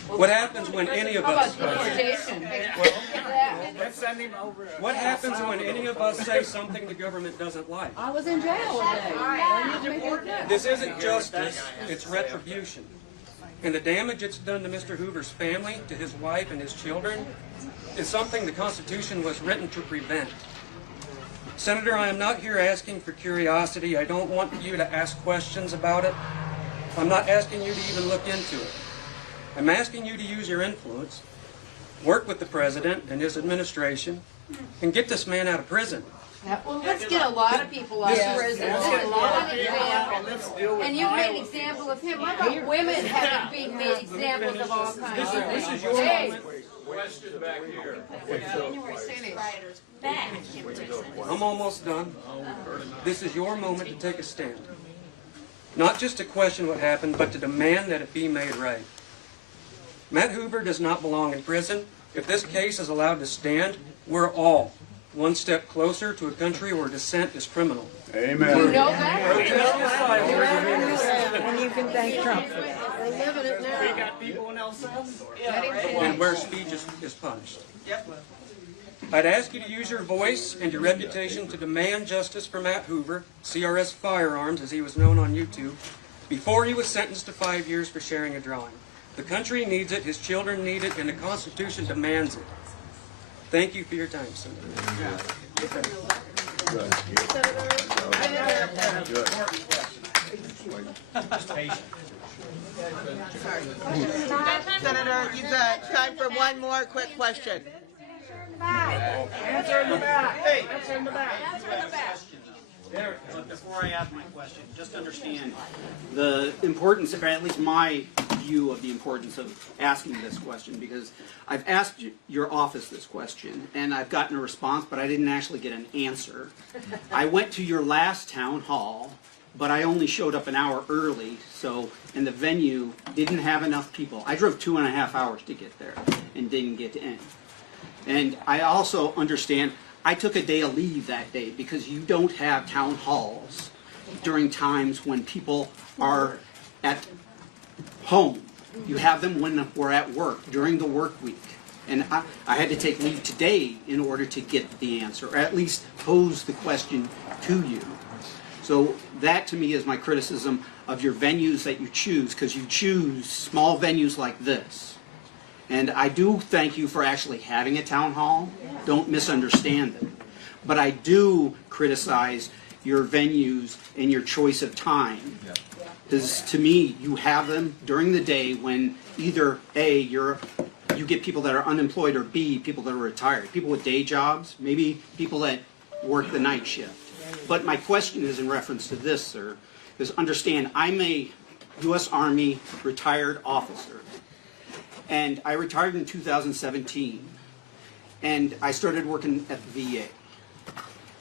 What happens when any of us... What happens when any of us say something the government doesn't like? I was in jail one day. This isn't justice, it's retribution. And the damage it's done to Mr. Hoover's family, to his wife and his children, is something the Constitution was written to prevent. Senator, I am not here asking for curiosity. I don't want you to ask questions about it. I'm not asking you to even look into it. I'm asking you to use your influence, work with the president and his administration, and get this man out of prison. Well, let's get a lot of people out of prison. Let's get a lot of examples. And you made an example of him. What about women having been made examples of all kinds? This is your moment. Question back here. I'm almost done. This is your moment to take a stand. Not just to question what happened, but to demand that it be made right. Matt Hoover does not belong in prison. If this case is allowed to stand, we're all one step closer to a country where dissent is criminal. Amen. You know that? And you can thank Trump. We're living it now. We got people in El Salvador. And where speech is punished. I'd ask you to use your voice and your reputation to demand justice for Matt Hoover, CRS Firearms, as he was known on YouTube, before he was sentenced to 5 years for sharing a drawing. The country needs it, his children need it, and the Constitution demands it. Thank you for your time, Senator. Senator, you've got time for one more quick question. Answer in the back. Hey, answer in the back. Answer in the back. Before I ask my question, just understand the importance of at least my you of the importance of asking this question, because I've asked your office this question, and I've gotten a response, but I didn't actually get an answer. I went to your last town hall, but I only showed up an hour early, and the venue didn't have enough people. I drove 2.5 hours to get there and didn't get in. And I also understand, I took a day of leave that day because you don't have town halls during times when people are at home. You have them when we're at work, during the work week. And I had to take leave today in order to get the answer, or at least pose the question to you. So that to me is my criticism of your venues that you choose, because you choose small venues like this. And I do thank you for actually having a town hall. Don't misunderstand it. But I do criticize your venues and your choice of time. Because to me, you have them during the day when either A, you get people that are unemployed, or B, people that are retired. People with day jobs, maybe people that work the night shift. But my question is in reference to this, sir, is understand I'm a U.S. Army retired officer. And I retired in 2017. And I started working at the VA.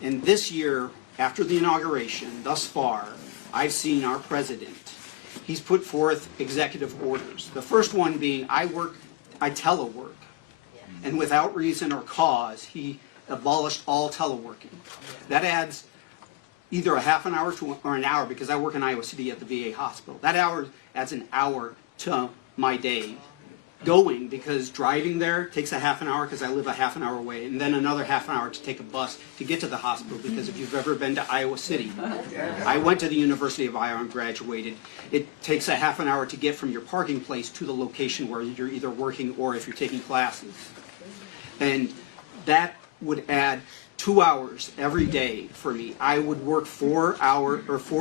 And this year, after the inauguration, thus far, I've seen our president. He's put forth executive orders. The first one being, I telework. And without reason or cause, he abolished all teleworking. That adds either a half an hour or an hour, because I work in Iowa City at the VA hospital. That hour adds an hour to my day going, because driving there takes a half an hour because I live a half an hour away, and then another half an hour to take a bus to get to the hospital, because if you've ever been to Iowa City, I went to the University of Iowa and graduated. It takes a half an hour to get from your parking place to the location where you're either working or if you're taking classes. And that would add 2 hours every day for me. I would work 4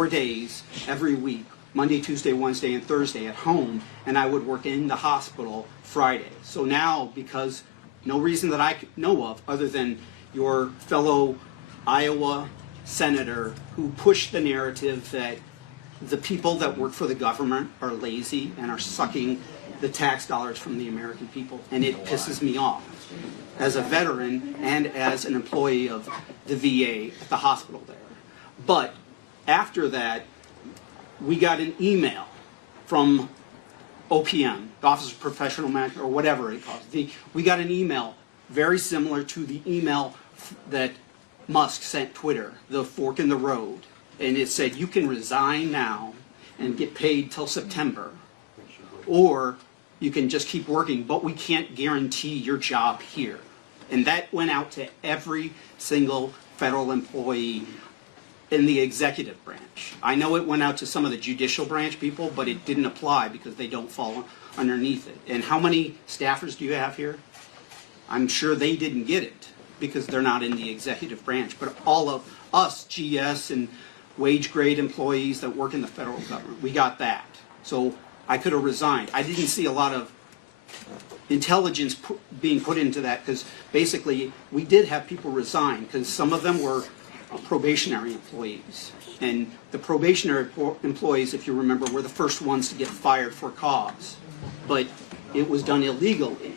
days every week, Monday, Tuesday, Wednesday, and Thursday at home, and I would work in the hospital Friday. So now, because no reason that I know of other than your fellow Iowa senator who pushed the narrative that the people that work for the government are lazy and are sucking the tax dollars from the American people, and it pisses me off as a veteran and as an employee of the VA at the hospital there. But after that, we got an email from OPM, the Office of Professional Management, or whatever it calls it. We got an email very similar to the email that Musk sent Twitter, the fork in the road. And it said, you can resign now and get paid till September, or you can just keep working, but we can't guarantee your job here. And that went out to every single federal employee in the executive branch. I know it went out to some of the judicial branch people, but it didn't apply because they don't fall underneath it. And how many staffers do you have here? I'm sure they didn't get it because they're not in the executive branch. But all of us, GS and wage grade employees that work in the federal government, we got that. So I could have resigned. I didn't see a lot of intelligence being put into that, because basically we did have people resign because some of them were probationary employees. And the probationary employees, if you remember, were the first ones to get fired for cause. But it was done illegally.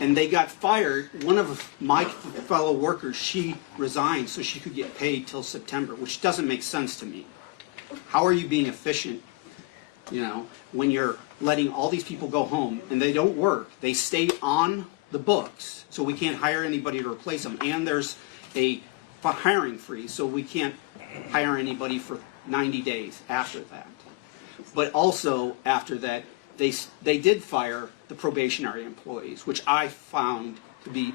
And they got fired. One of my fellow workers, she resigned so she could get paid till September, which doesn't make sense to me. How are you being efficient, when you're letting all these people go home and they don't work? They stay on the books, so we can't hire anybody to replace them. And there's a hiring freeze, so we can't hire anybody for 90 days after that. But also after that, they did fire the probationary employees, which I found to be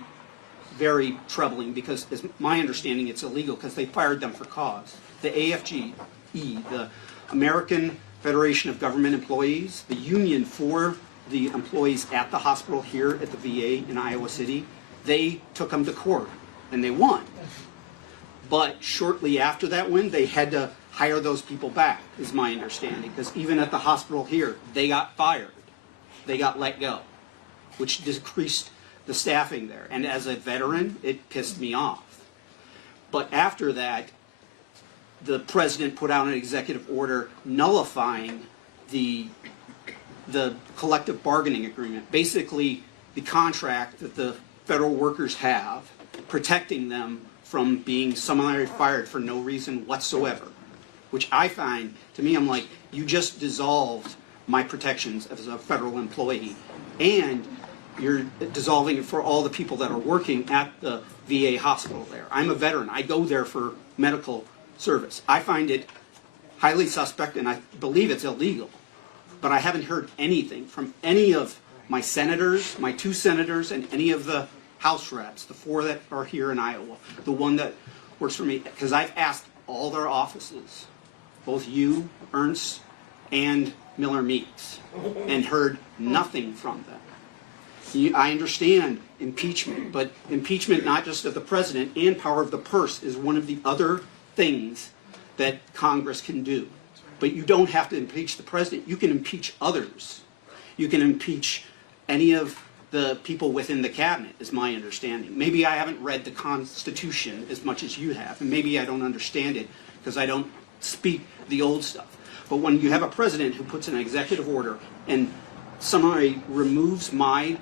very troubling, because as my understanding, it's illegal because they fired them for cause. The AFGE, the American Federation of Government Employees, the union for the employees at the hospital here at the VA in Iowa City, they took them to court and they won. But shortly after that win, they had to hire those people back, is my understanding, because even at the hospital here, they got fired. They got let go, which decreased the staffing there. And as a veteran, it pissed me off. But after that, the president put out an executive order nullifying the the collective bargaining agreement, basically the contract that the federal workers have protecting them from being summarily fired for no reason whatsoever, which I find, to me, I'm like, you just dissolved my protections as a federal employee, and you're dissolving it for all the people that are working at the VA hospital there. I'm a veteran. I go there for medical service. I find it highly suspect, and I believe it's illegal. But I haven't heard anything from any of my senators, my 2 senators, and any of the House reps, the 4 that are here in Iowa, the one that works for me, because I've asked all their offices, both you, Ernst, and Miller Meeks, and heard nothing from them. I understand impeachment, but impeachment not just of the president and power of the purse is one of the other things that Congress can do. But you don't have to impeach the president. You can impeach others. You can impeach any of the people within the cabinet, is my understanding. Maybe I haven't read the Constitution as much as you have, and maybe I don't understand it because I don't speak the old stuff. But when you have a president who puts an executive order and somebody removes my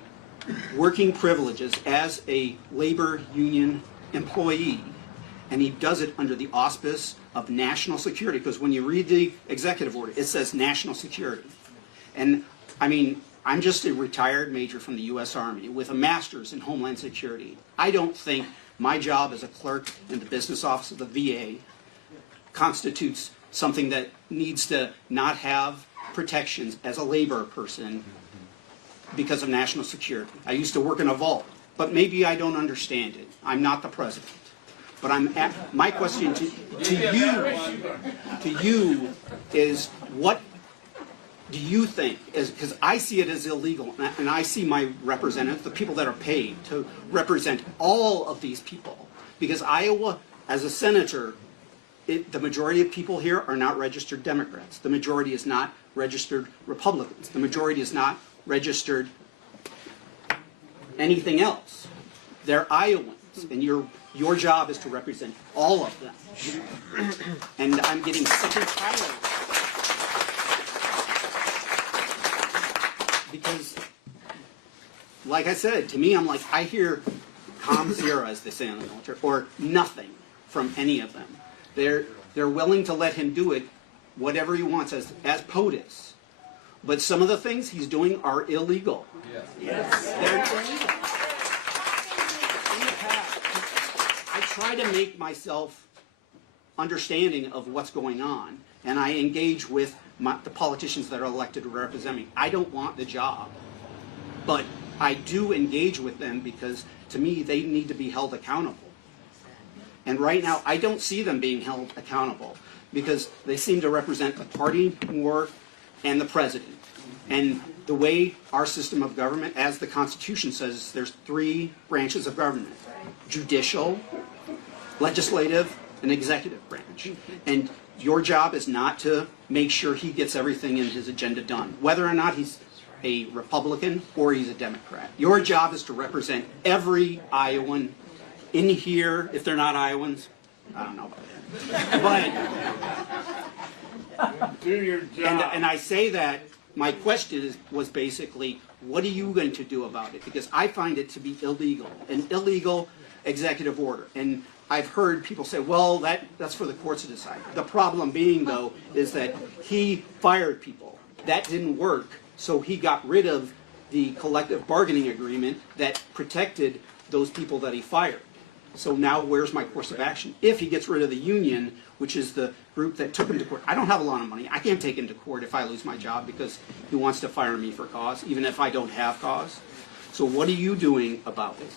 working privileges as a labor union employee, and he does it under the auspice of national security, because when you read the executive order, it says national security. And I mean, I'm just a retired major from the U.S. Army with a master's in Homeland Security. I don't think my job as a clerk in the business office of the VA constitutes something that needs to not have protections as a labor person because of national security. I used to work in a vault, but maybe I don't understand it. I'm not the president. But my question to you is, what do you think is, because I see it as illegal, and I see my representatives, the people that are paid to represent all of these people, because Iowa, as a senator, the majority of people here are not registered Democrats. The majority is not registered Republicans. The majority is not registered anything else. They're Iowans, and your job is to represent all of them. And I'm getting sick and tired of it. Because, like I said, to me, I'm like, I hear calm zero, as they say in the military, or nothing from any of them. They're willing to let him do it, whatever he wants, as POTUS. But some of the things he's doing are illegal. Yes. They're illegal. In the past, I try to make myself understanding of what's going on, and I engage with the politicians that are elected to represent me. I don't want the job, but I do engage with them because, to me, they need to be held accountable. And right now, I don't see them being held accountable because they seem to represent the party more and the president. And the way our system of government, as the Constitution says, there's 3 branches of government: judicial, legislative, and executive branch. And your job is not to make sure he gets everything in his agenda done, whether or not he's a Republican or he's a Democrat. Your job is to represent every Iowan in here. If they're not Iowans, I don't know about that. But do your job. And I say that my question was basically, what are you going to do about it? Because I find it to be illegal, an illegal executive order. And I've heard people say, well, that's for the courts to decide. The problem being, though, is that he fired people. That didn't work, so he got rid of the collective bargaining agreement that protected those people that he fired. So now where's my course of action? If he gets rid of the union, which is the group that took him to court. I don't have a lot of money. I can't take him to court if I lose my job because he wants to fire me for cause, even if I don't have cause. So what are you doing about it?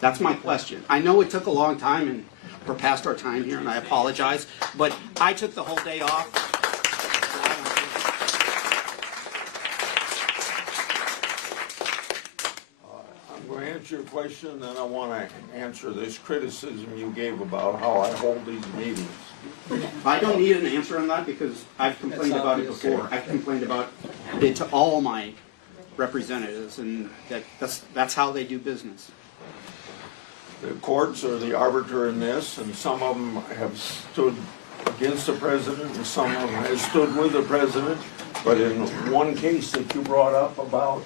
That's my question. I know it took a long time and we're past our time here, and I apologize, but I took the whole day off. I'm going to answer your question, and then I want to answer this criticism you gave about how I hold these meetings. I don't need an answer on that because I've complained about it before. I've complained about it to all my representatives, and that's how they do business. The courts are the arbiter in this, and some of them have stood against the president, and some of them have stood with the president. But in one case that you brought up about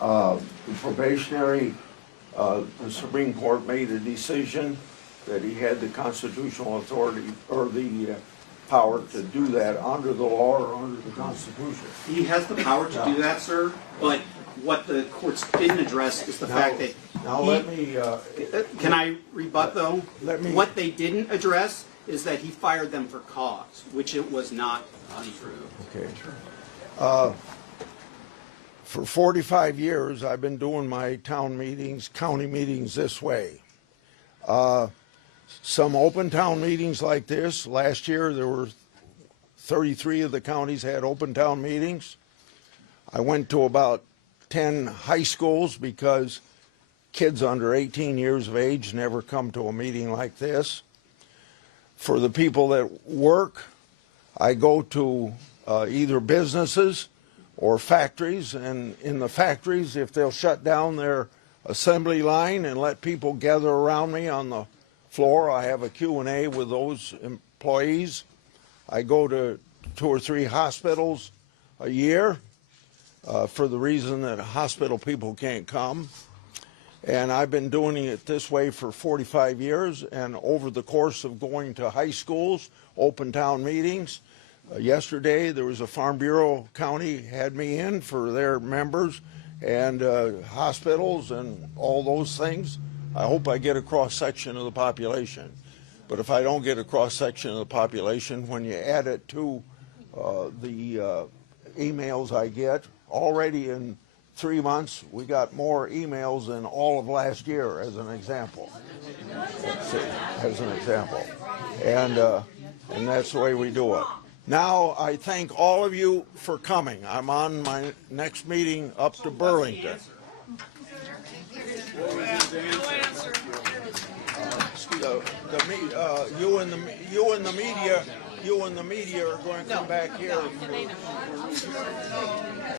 the probationary, the Supreme Court made a decision that he had the constitutional authority or the power to do that under the law or under the Constitution. He has the power to do that, sir, but what the courts didn't address is the fact that let me... can I rebut, though? Let me... What they didn't address is that he fired them for cause, which it was not true. Okay. For 45 years, I've been doing my town meetings, county meetings this way. Some open town meetings like this. Last year, there were 33 of the counties had open town meetings. I went to about 10 high schools because kids under 18 years of age never come to a meeting like this. For the people that work, I go to either businesses or factories, and in the factories, if they'll shut down their assembly line and let people gather around me on the floor, I have a Q&A with those employees. I go to 2 or 3 hospitals a year for the reason that hospital people can't come. And I've been doing it this way for 45 years, and over the course of going to high schools, open town meetings, yesterday there was a Farm Bureau county had me in for their members, and hospitals and all those things. I hope I get a cross-section of the population. But if I don't get a cross-section of the population, when you add it to the emails I get, already in 3 months, we got more emails than all of last year, as an example. As an example. And that's the way we do it. Now, I thank all of you for coming. I'm on my next meeting up to Burlington. You and the media are going to come back here.